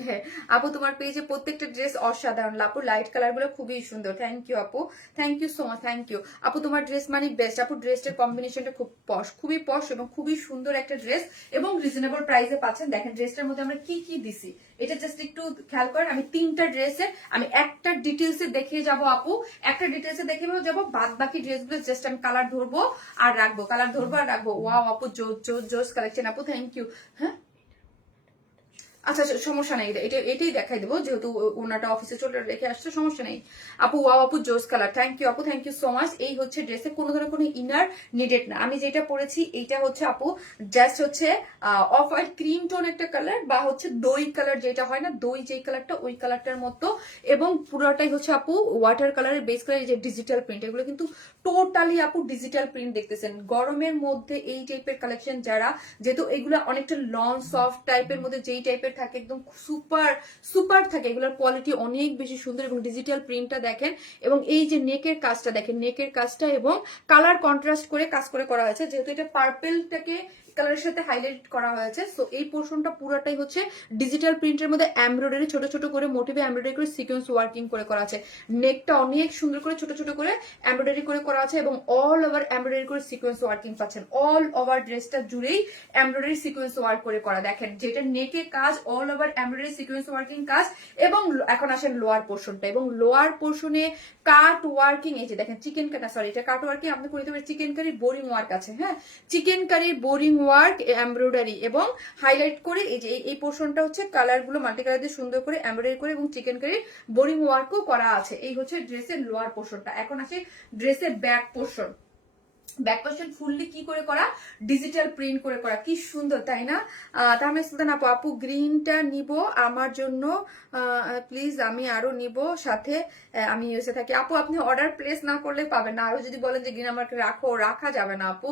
আপু তোমার পেজে প্রত্যেকটা ড্রেস অসাধারণ, আপু লাইট কালার গুলো খুবই সুন্দর। থ্যাংক ইউ আপু, thank you so much, thank you আপু। তোমার ড্রেস মানে বেস্ট আপু, ড্রেসের কম্বিনেশনটা খুব পশ, খুবই পশ এবং খুবই সুন্দর একটা ড্রেস এবং রিজনেবল প্রাইসে পাচ্ছেন। দেখেন ড্রেসটার মধ্যে আমরা কি কি দিছি, এটা জাস্ট একটু খেয়াল করেন। আমি তিনটা ড্রেসের আমি একটা ডিটেলসে দেখিয়ে যাব আপু, একটা ডিটেলসে দেখিয়ে যাবো, বাদ বাকি ড্রেসগুলো জাস্ট আমি কালার ধরবো আর রাখবো, কালার ধরবো আর রাখবো। ওয়াও আপু, জোস জোস জোস কালেকশন আপু, থ্যাংক ইউ। হ্যাঁ আচ্ছা আচ্ছা, সমস্যা নেই, এটাই দেখাই দেবো, যেহেতু ওনাটা অফিসে চলে রেখে আসছে, সমস্যা নেই আপু। ওয়াও আপু, জোস কালার, থ্যাংক ইউ আপু, থ্যাংক ইউ সো মাচ। এই হচ্ছে ড্রেসে কোনো ধরনের কোনো ইনার নিডেড না। আমি যেটা পরেছি এইটা হচ্ছে আপু জাস্ট হচ্ছে অফ হোয়াইট ক্রিম টোন একটা কালার, বা হচ্ছে দই কালার, যেটা হয় না দই যেই কালারটা, ওই কালারটার মতো। এবং পুরোটাই হচ্ছে আপু ওয়াটার কালারের বেস কালার, যে ডিজিটাল প্রিন্ট, এগুলো কিন্তু টোটালি আপু ডিজিটাল প্রিন্ট দেখতেছেন। গরমের মধ্যে এই টাইপের কালেকশন যারা, যেহেতু এগুলো অনেকটা লং সফট টাইপের মধ্যে যেই টাইপের থাকে, একদম সুপার সুপার থাকে, এগুলোর কোয়ালিটি অনেক বেশি সুন্দর। এবং ডিজিটাল প্রিন্টটা দেখেন, এবং এই যে নেকের কাজটা দেখেন, নেকের কাজটা এবং কালার কন্ট্রাস্ট করে কাজ করে করা হয়েছে, যেহেতু এটা পার্পেলটাকে কালারের সাথে হাইলাইট করা হয়েছে। সো এই পোর্শনটা পুরোটাই হচ্ছে ডিজিটাল প্রিন্টের মধ্যে এমব্রয়ডারি, ছোট ছোট করে মোটিভে এমব্রয়ডারি করে সিকোয়েন্স ওয়ার্কিং করে করা আছে। নেকটা অনেক সুন্দর করে ছোট ছোট করে এমব্রয়ডারি করে করা আছে, এবং অল ওভার এমব্রয়ডারি করে সিকোয়েন্স ওয়ার্কিং পাচ্ছেন। অল ওভার ড্রেসটা জুড়েই এমব্রয়ডারি সিকোয়েন্স ওয়ার্ক করে করা, দেখেন যেটা নেকে কাজ, all over embroidery sequence working কাজ। এবং এখন আসেন লোয়ার পোর্শনটা, এবং লোয়ার পোর্শনে কাট ওয়ার্কিং, এই যে দেখেন চিকেন কাটা, সরি এটা কাট ওয়ার্কিং, আপনি করে দিতে পারেন চিকেন কারির বোরিং ওয়ার্ক আছে। হ্যাঁ, চিকেন কারির বোরিং ওয়ার্ক এমব্রয়ডারি এবং হাইলাইট করে এই যে এই পোর্শনটা হচ্ছে কালার গুলো মাল্টি কালার দিয়ে সুন্দর করে এমব্রয়ডারি করে, এবং চিকেন কারির বোরিং ওয়ার্কও করা আছে। এই হচ্ছে ড্রেসের লোয়ার পোর্শনটা। এখন আসে ড্রেসের back portion. Back portion fully কি করে করা, ডিজিটাল প্রিন্ট করে করা, কি সুন্দর তাই না? তাহলে সুলতান আপু, আপু গ্রিনটা নিব আমার জন্য প্লিজ, আমি আরো নিব সাথে, আমি ইউএসএ থাকি। আপু আপনি অর্ডার প্লেস না করলে পাবেন না, আরো যদি বলেন যে গ্রিন আমাকে রাখো, রাখা যাবে না আপু,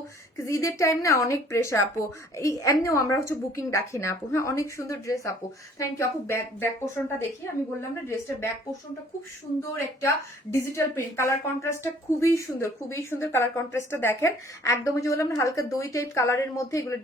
ঈদের টাইম না অনেক প্রেশার আপু, এই এমনিও আমরা হচ্ছে বুকিং রাখি না আপু। হ্যাঁ, অনেক সুন্দর ড্রেস আপু, থ্যাংক ইউ আপু। ব্যাক পোর্শনটা দেখি, আমি বললাম না ড্রেসটার ব্যাক পোর্শনটা খুব সুন্দর একটা ডিজিটাল প্রিন্ট, কালার কন্ট্রাস্টটা খুবই সুন্দর, খুবই সুন্দর কালার কন্ট্রাস্টটা দেখেন। একদম যে বললাম না হালকা দই টাইপ কালারের মধ্যে, এগুলো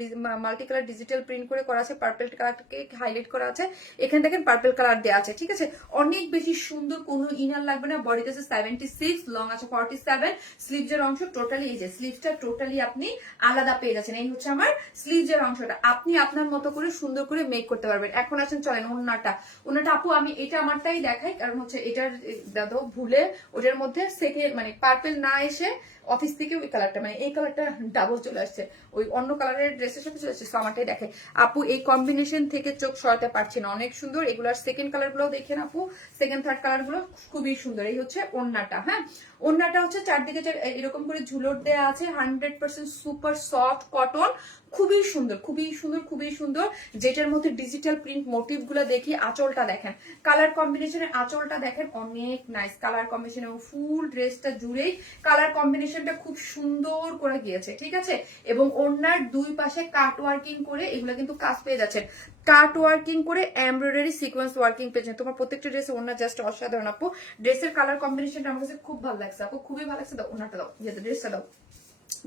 মাল্টি কালার ডিজিটাল প্রিন্ট করে করা আছে, পার্পল কালারকে হাইলাইট করা আছে, এখানে দেখেন পার্পল কালার দেওয়া আছে। ঠিক আছে, অনেক বেশি সুন্দর, কোনো ইনার লাগবে না। বডিতে আছে 76, লং আছে 47, স্লিভসের অংশ টোটালি, এই যে স্লিভসটা টোটালি আপনি আলাদা পেয়ে যাচ্ছেন। এই হচ্ছে আমার স্লিভসের অংশটা, আপনি আপনার মতো করে সুন্দর করে মেক করতে পারবেন। এখন আসেন চলেন ওন্নাটা। ওন্নাটা আপু আমি এটা আমারটাই দেখাই, কারণ হচ্ছে এটার দাদা ভুলে ওটার মধ্যে সেকেন্ড মানে পার্পল না এসে অফিস থেকে ওই কালারটা মানে এই কালারটা ডাবল চলে আসছে, ওই অন্য কালারের ড্রেসের সাথে চলে আসছে। আমারটাই দেখে আপু, এই কম্বিনেশন থেকে চোখ সরাতে পারছি না, অনেক সুন্দর। এগুলার সেকেন্ড কালার গুলো দেখেন আপু, সেকেন্ড থার্ড কালার গুলো খুবই সুন্দর। এই হচ্ছে ওন্নাটা। হ্যাঁ, ওন্নাটা হচ্ছে চারদিকে এরকম করে ঝুলট দেওয়া আছে, 100% সুপার সফট কটন, খুবই সুন্দর, খুবই সুন্দর, খুবই সুন্দর। যেটার মধ্যে ডিজিটাল প্রিন্ট মোটিভ গুলো দেখি, আঁচলটা দেখেন, কালার কম্বিনেশনের আঁচলটা দেখেন, অনেক নাইস কালার কম্বিনেশন, এবং ফুল ড্রেসটা জুড়েই কালার কম্বিনেশনটা খুব সুন্দর করে গিয়েছে। ঠিক আছে, এবং ওড়নার দুই পাশে কাট ওয়ার্কিং করে, এগুলো কিন্তু কাজ পেয়ে যাচ্ছেন, কাট ওয়ার্কিং করে এমব্রয়ডারি সিকোয়েন্স ওয়ার্কিং পেয়েছেন। তোমার প্রত্যেকটা ড্রেসে ওড়না জাস্ট অসাধারণ আপু। ড্রেসের কালার কম্বিনেশনটা আমার কাছে খুব ভালো লাগছে আপু, খুবই ভালো লাগছে। দাও ওড়নাটা দাও, ড্রেসটা দাও,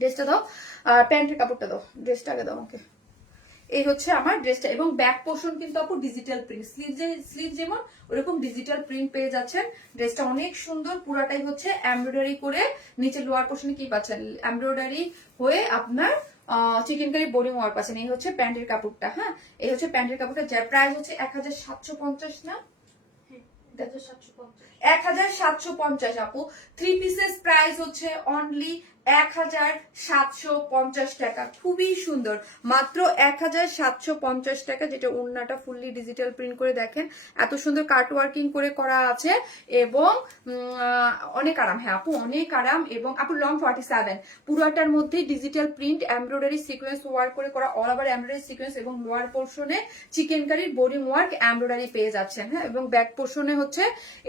ড্রেসটা দাও, প্যান্টের কাপড়টা দাও, ড্রেসটা আগে দাও আমাকে। এই হচ্ছে আমার ড্রেসটা, এবং ব্যাক পোর্শন কিন্তু আপু ডিজিটাল প্রিন্ট, স্লিভ যেমন ওরকম ডিজিটাল প্রিন্ট পেয়ে যাচ্ছেন। ড্রেসটা অনেক সুন্দর, পুরাটাই হচ্ছে এমব্রয়ডারি করে, নিচে লোয়ার পোর্শনে কি পাচ্ছেন, এমব্রয়ডারি হয়ে আপনার চিকেন কারি বোরিং ওয়ার্ক পাচ্ছেন। এই হচ্ছে প্যান্টের কাপড়টা। হ্যাঁ, এই হচ্ছে প্যান্টের কাপড়টা, যার প্রাইস হচ্ছে 1750 না, 1750 আপু। 3 পিসেস প্রাইস হচ্ছে অনলি 1750 টাকা, খুবই সুন্দর, মাত্র 1750 টাকা। যেটা ওড়নাটা ফুললি ডিজিটাল প্রিন্ট করে দেখেন, এত সুন্দর কাট ওয়ার্কিং করে করা আছে, এবং অনেক আরাম। হ্যাঁ আপু, অনেক আরাম। এবং আপু লং 47, পুরোটার মধ্যে digital print embroidery sequence work করে করা, অল ওভার এমব্রয়ডারি সিকোয়েন্স, এবং লোয়ার পোর্শনে চিকেন কারির বোরিং ওয়ার্ক এমব্রয়ডারি পেয়ে যাচ্ছেন। হ্যাঁ, এবং ব্যাক পোর্শনে হচ্ছে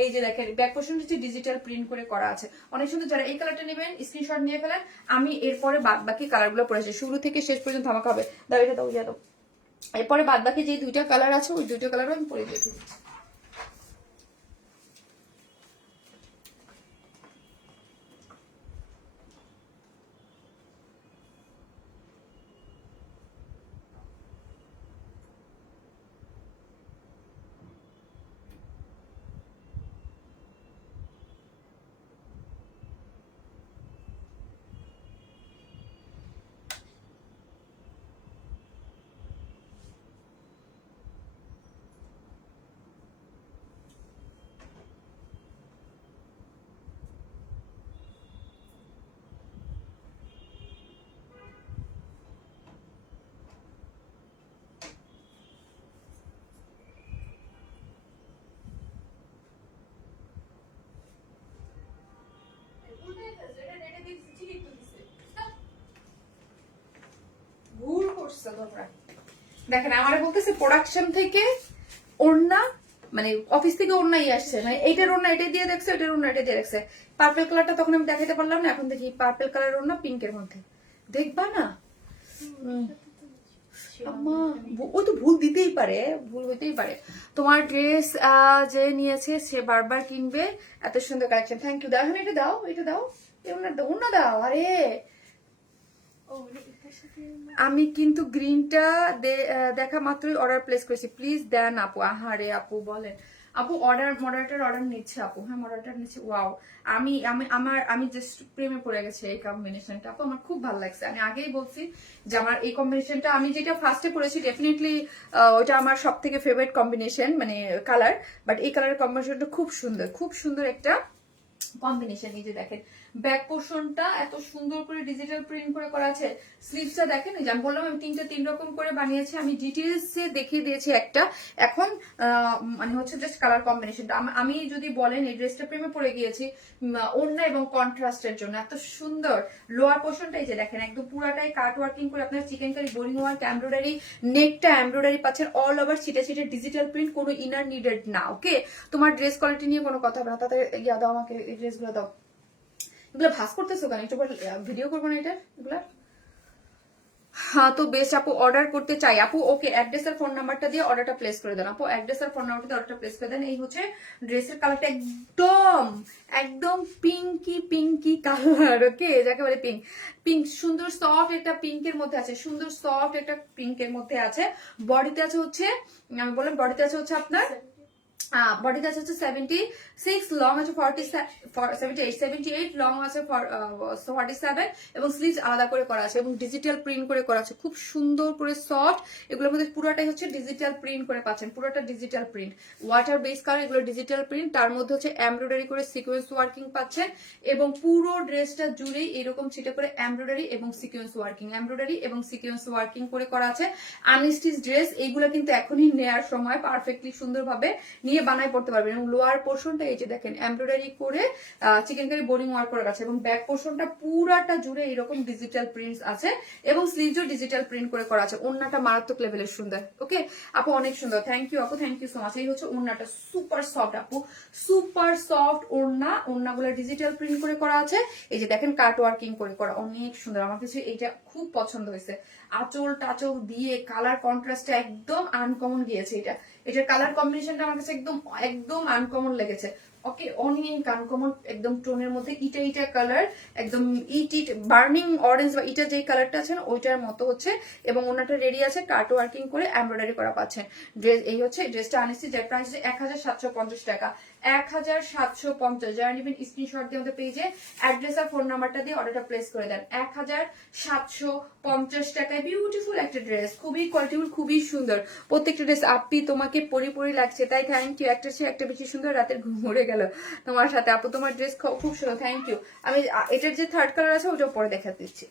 এই যে দেখেন, ব্যাক পোর্শন হচ্ছে ডিজিটাল প্রিন্ট করে করা আছে, অনেক সুন্দর। যারা এই কালারটা নেবেন স্ক্রিনশট নিয়ে ফেলেন। আমি এরপরে বাদ বাকি কালার গুলো পরেছি, শুরু থেকে শেষ পর্যন্ত ধামাকা হবে। দাও এটা দাও, ইয়া দাও। এরপরে বাদ বাকি যে দুইটা কালার আছে, ওই দুইটা কালারও আমি পরে দিয়ে দিচ্ছি। দেখেন আমার বলতেছে প্রোডাকশন থেকে ওড়না, মানে অফিস থেকে ওড়নাই আসছে, মানে এইটার ওড়না এটা দিয়ে দেখছে, এটার ওড়না এটা দিয়ে দেখছে। পার্পল কালারটা তখন আমি দেখাতে পারলাম না, এখন দেখি পার্পল কালার ওড়না পিঙ্কের মধ্যে, দেখবা না? ও তো ভুল দিতেই পারে, ভুল হইতেই পারে। তোমার ড্রেস যে নিয়েছে সে বারবার কিনবে, এত সুন্দর কালেকশন। Thank you. দাও এটা দাও, এটা দাও, ওড়না দাও। আরে আমি কিন্তু গ্রিনটা দেখা মাত্রই অর্ডার প্লেস করেছি, প্লিজ দেন আপু। আহারে আপু বলেন, আপু মডারেটর অর্ডার নিচ্ছে আপু। হ্যাঁ মডারেটর নিচ্ছে। ওয়াও, আমি জাস্ট প্রেমে পড়ে গেছে এই কম্বিনেশনটা আপু, আমার খুব ভালো লাগছে। আমি আগেই বলছি যে আমার এই কম্বিনেশনটা, আমি যেটা ফার্স্টে পড়েছি ডেফিনেটলি ওটা আমার সব থেকে ফেভারিট কম্বিনেশন, মানে কালার। বাট এই কালারের কম্বিনেশনটা খুব সুন্দর, খুব সুন্দর একটা কম্বিনেশন। এই যে দেখেন ব্যাক পোর্শনটা এত সুন্দর করে ডিজিটাল প্রিন্ট করে করা আছে। স্লিভসটা দেখেন, এই যে আমি বললাম আমি তিন রকম করে বানিয়েছি, আমি ডিটেইলসে দেখিয়ে দিয়েছি একটা। এখন মানে হচ্ছে জাস্ট কালার কম্বিনেশনটা, আমি যদি বলেন এই ড্রেসটা প্রেমে পড়ে গিয়েছি ওড়না এবং কন্ট্রাস্টের জন্য। এত সুন্দর লোয়ার পোর্শনটা, এই যে দেখেন একদম পুরাটাই কাট ওয়ার্কিং করে আপনার chikankari boring work embroidery, নেকটা এমব্রয়ডারি পাচ্ছেন, অল ওভার ছিটে ছিটে ডিজিটাল প্রিন্ট, কোনো ইনার নিডেড না। ওকে, তোমার ড্রেস কোয়ালিটি নিয়ে কোনো কথা হবে না। তাতে ইয়া দাও আমাকে, এই ড্রেসগুলো দাও। এগুলো ভাস করতেছো কেন? একটু ভিডিও করবো না এটা এগুলা? হ্যাঁ তো বেশ আপু, অর্ডার করতে চাই আপু। ওকে, অ্যাড্রেস আর ফোন নাম্বারটা দিয়ে অর্ডারটা প্লেস করে দেন আপু। অ্যাড্রেস আর ফোন নাম্বারটা দিয়ে অর্ডারটা প্লেস করে দেন। এই হচ্ছে ড্রেসের কালারটা, একদম একদম পিঙ্কি পিঙ্কি কালার। ওকে, যাকে বলে পিঙ্ক, পিঙ্ক সুন্দর সফট একটা পিঙ্কের মধ্যে আছে, সুন্দর সফট একটা পিঙ্কের মধ্যে আছে। বডিতে আছে হচ্ছে, আমি বললাম বডিতে আছে হচ্ছে আপনার বডিতে আছে হচ্ছে 76, লং আছে 78, লং আছে 47, এবং স্লিভস আলাদা করে করা আছে এবং ডিজিটাল প্রিন্ট করে করা আছে, খুব সুন্দর করে সফট। এগুলোর মধ্যে পুরোটাই হচ্ছে ডিজিটাল প্রিন্ট করে পাচ্ছেন, পুরোটা digital print, water base colour, এগুলো ডিজিটাল প্রিন্ট। তার মধ্যে হচ্ছে এমব্রয়ডারি করে সিকোয়েন্স ওয়ার্কিং পাচ্ছেন, এবং পুরো ড্রেসটা জুড়েই এরকম ছিটে করে এমব্রয়ডারি এবং সিকোয়েন্স ওয়ার্কিং, এমব্রয়ডারি এবং সিকোয়েন্স ওয়ার্কিং করে করা আছে। আনস্টিচ ড্রেস এইগুলো কিন্তু এখনই নেয়ার সময়, পারফেক্টলি সুন্দরভাবে নিয়ে বানায় পড়তে পারবেন। এবং লোয়ার পোর্শনটা এই যে দেখেন এমব্রয়ডারি করে চিকেন কারি বোরিং ওয়ার্ক করে আছে, এবং ব্যাক পোর্শনটা পুরাটা জুড়ে এরকম ডিজিটাল প্রিন্টস আছে, এবং স্লিভসও ডিজিটাল প্রিন্ট করে করা আছে। ওড়নাটা মারাত্মক লেভেলের সুন্দর। ওকে আপু, অনেক সুন্দর। থ্যাংক ইউ আপু, থ্যাংক ইউ সো মাচ। এই হচ্ছে ওড়নাটা, সুপার সফট আপু, সুপার সফট ওড়না। ওড়নাগুলো ডিজিটাল প্রিন্ট করে করা আছে, এই যে দেখেন কাট ওয়ার্কিং করে করা, অনেক সুন্দর। আমার কাছে এইটা খুব পছন্দ হয়েছে। আঁচল টাচল দিয়ে কালার কন্ট্রাস্টটা একদম আনকমন গিয়েছে। এটার কালার কম্বিনেশনটা আমার কাছে একদম একদম আনকমন লেগেছে। ওকে, অনেক আনকমন, একদম টোনের মধ্যে ইটা কালার, একদম ইট বার্নিং অরেঞ্জ বা ইটা যে কালারটা আছে না ওইটার মতো হচ্ছে। এবং ওনাটা রেডি আছে, কাট ওয়ার্কিং করে এমব্রয়ডারি করা পাচ্ছেন। ড্রেস এই হচ্ছে ড্রেসটা আনিছি, যার প্রাইস 1750 টাকা, 1750। যারা নেবেন স্ক্রিনশট দিয়ে আমাদের পেজে অ্যাড্রেস আর ফোন নাম্বারটা দিয়ে অর্ডারটা প্লেস করে দেন। 1750 টাকায় বিউটিফুল একটা ড্রেস, খুবই কোয়ালিটিফুল, খুবই সুন্দর প্রত্যেকটা ড্রেস। আপি তোমাকে পরি লাগছে, তাই থ্যাংক ইউ। একটা চেয়ে একটা বেশি সুন্দর, রাতের ঘুম উড়ে গেল তোমার সাথে আপু। তোমার ড্রেস খুব সুন্দর, থ্যাংক ইউ। আমি এটার যে থার্ড কালার আছে ওটাও পরে দেখা দিচ্ছি।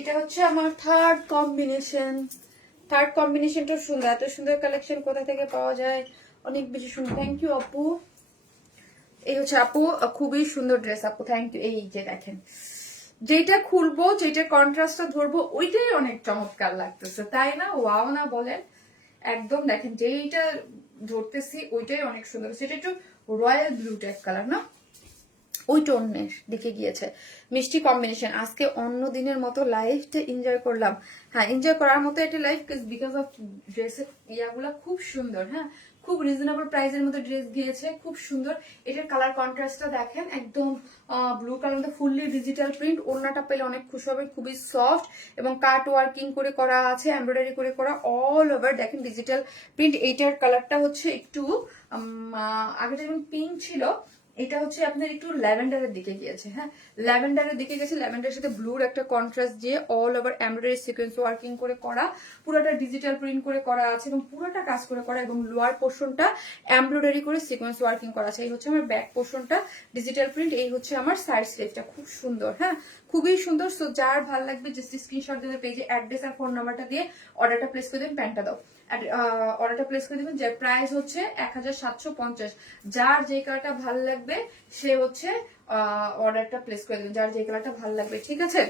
এটা হচ্ছে আমার থার্ড কম্বিনেশন। থার্ড কম্বিনেশনটা সুন্দর, এত সুন্দর কালেকশন কোথা থেকে পাওয়া যায়, অনেক বেশি সুন্দর। থ্যাংক ইউ আপু। এই হচ্ছে আপু, খুবই সুন্দর ড্রেস আপু, থ্যাংক ইউ। এই যে দেখেন, যেটা খুলবো, যেটা কন্ট্রাস্টটা ধরবো ওইটাই অনেক চমৎকার লাগতেছে, তাই না? ওয়াও না বলেন? একদম দেখেন, যেইটা ধরতেছি ওইটাই অনেক সুন্দর। সেটা একটু রয়্যাল ব্লু টাইপ কালার না? ওই টোনের দিকে গিয়েছে, মিষ্টি কম্বিনেশন। আজকে অন্য দিনের মতো লাইফটা এনজয় করলাম। হ্যাঁ, এনজয় করার মতো একটা লাইফ, বিকজ অফ ড্রেসের ইয়াগুলা খুব সুন্দর। হ্যাঁ, খুব রিজনেবল প্রাইসের মধ্যে ড্রেস দিয়েছে, খুব সুন্দর। এটার কালার কন্ট্রাস্টটা দেখেন, একদম ব্লু কালার মধ্যে ফুললি ডিজিটাল প্রিন্ট। ওড়নাটা পেলে অনেক খুশি হবে, খুবই সফট এবং কাট ওয়ার্কিং করে করা আছে, এমব্রয়ডারি করে করা অল ওভার। দেখেন ডিজিটাল প্রিন্ট। এইটার কালারটা হচ্ছে একটু আগে যেমন পিঙ্ক ছিল, এটা হচ্ছে আপনার একটু ল্যাভেন্ডারের দিকে গিয়েছে। হ্যাঁ, ল্যাভেন্ডারের দিকে গেছে, ল্যাভেন্ডারের সাথে ব্লুর একটা কন্ট্রাস্ট দিয়ে all over embroidery sequence working করে করা, পুরোটা ডিজিটাল প্রিন্ট করে করা আছে এবং পুরোটা কাজ করে করা, এবং লোয়ার পোর্শনটা এমব্রয়ডারি করে সিকোয়েন্স ওয়ার্কিং করা আছে। এই হচ্ছে আমার ব্যাক পোর্শনটা ডিজিটাল প্রিন্ট, এই হচ্ছে আমার সাইড স্লিভটা, খুব সুন্দর। হ্যাঁ, খুবই সুন্দর। সো যার ভালো লাগবে জাস্ট স্ক্রিনশট দেবে, পেজে অ্যাড্রেস আর ফোন নাম্বারটা দিয়ে অর্ডারটা প্লেস করে দেবেন। প্যান্টটা দাও, অর্ডারটা প্লেস করে দেবেন। যার প্রাইস হচ্ছে 1750। যার যে কালারটা ভালো লাগবে সে হচ্ছে অর্ডারটা প্লেস করে দেবেন, যার যে কালারটা ভালো লাগবে। ঠিক আছে,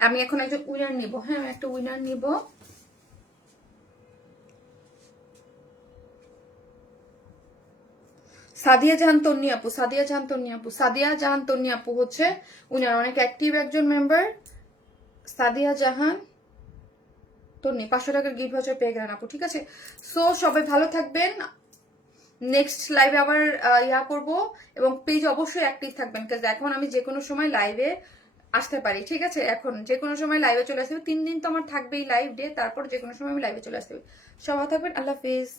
আমি এখন একজন উইনার নিব। হ্যাঁ, আমি একটা উইনার নিব। সাদিয়া জাহান তন্নি আপু, সাদিয়া জাহান তন্নি আপু, সাদিয়া জাহান তন্নি আপু হচ্ছে উইনার, অনেক অ্যাক্টিভ একজন মেম্বার। সাদিয়া জাহান তন্নি 500 টাকার গিফট ভাউচার পেয়ে গেলেন আপু। ঠিক আছে, সো সবাই ভালো থাকবেন। নেক্সট লাইভে আবার ইয়া করব, এবং পেজ অবশ্যই অ্যাক্টিভ থাকবেন, কাজ এখন আমি যে কোনো সময় লাইভে আসতে পারি। ঠিক আছে, এখন যে কোনো সময় লাইভে চলে আসতে হবে। 3 দিন তো আমার থাকবেই লাইভ ডে, তারপর যে কোনো সময় আমি লাইভে চলে আসতে হবে। সবাই থাকবেন, আল্লাহ হাফিজ।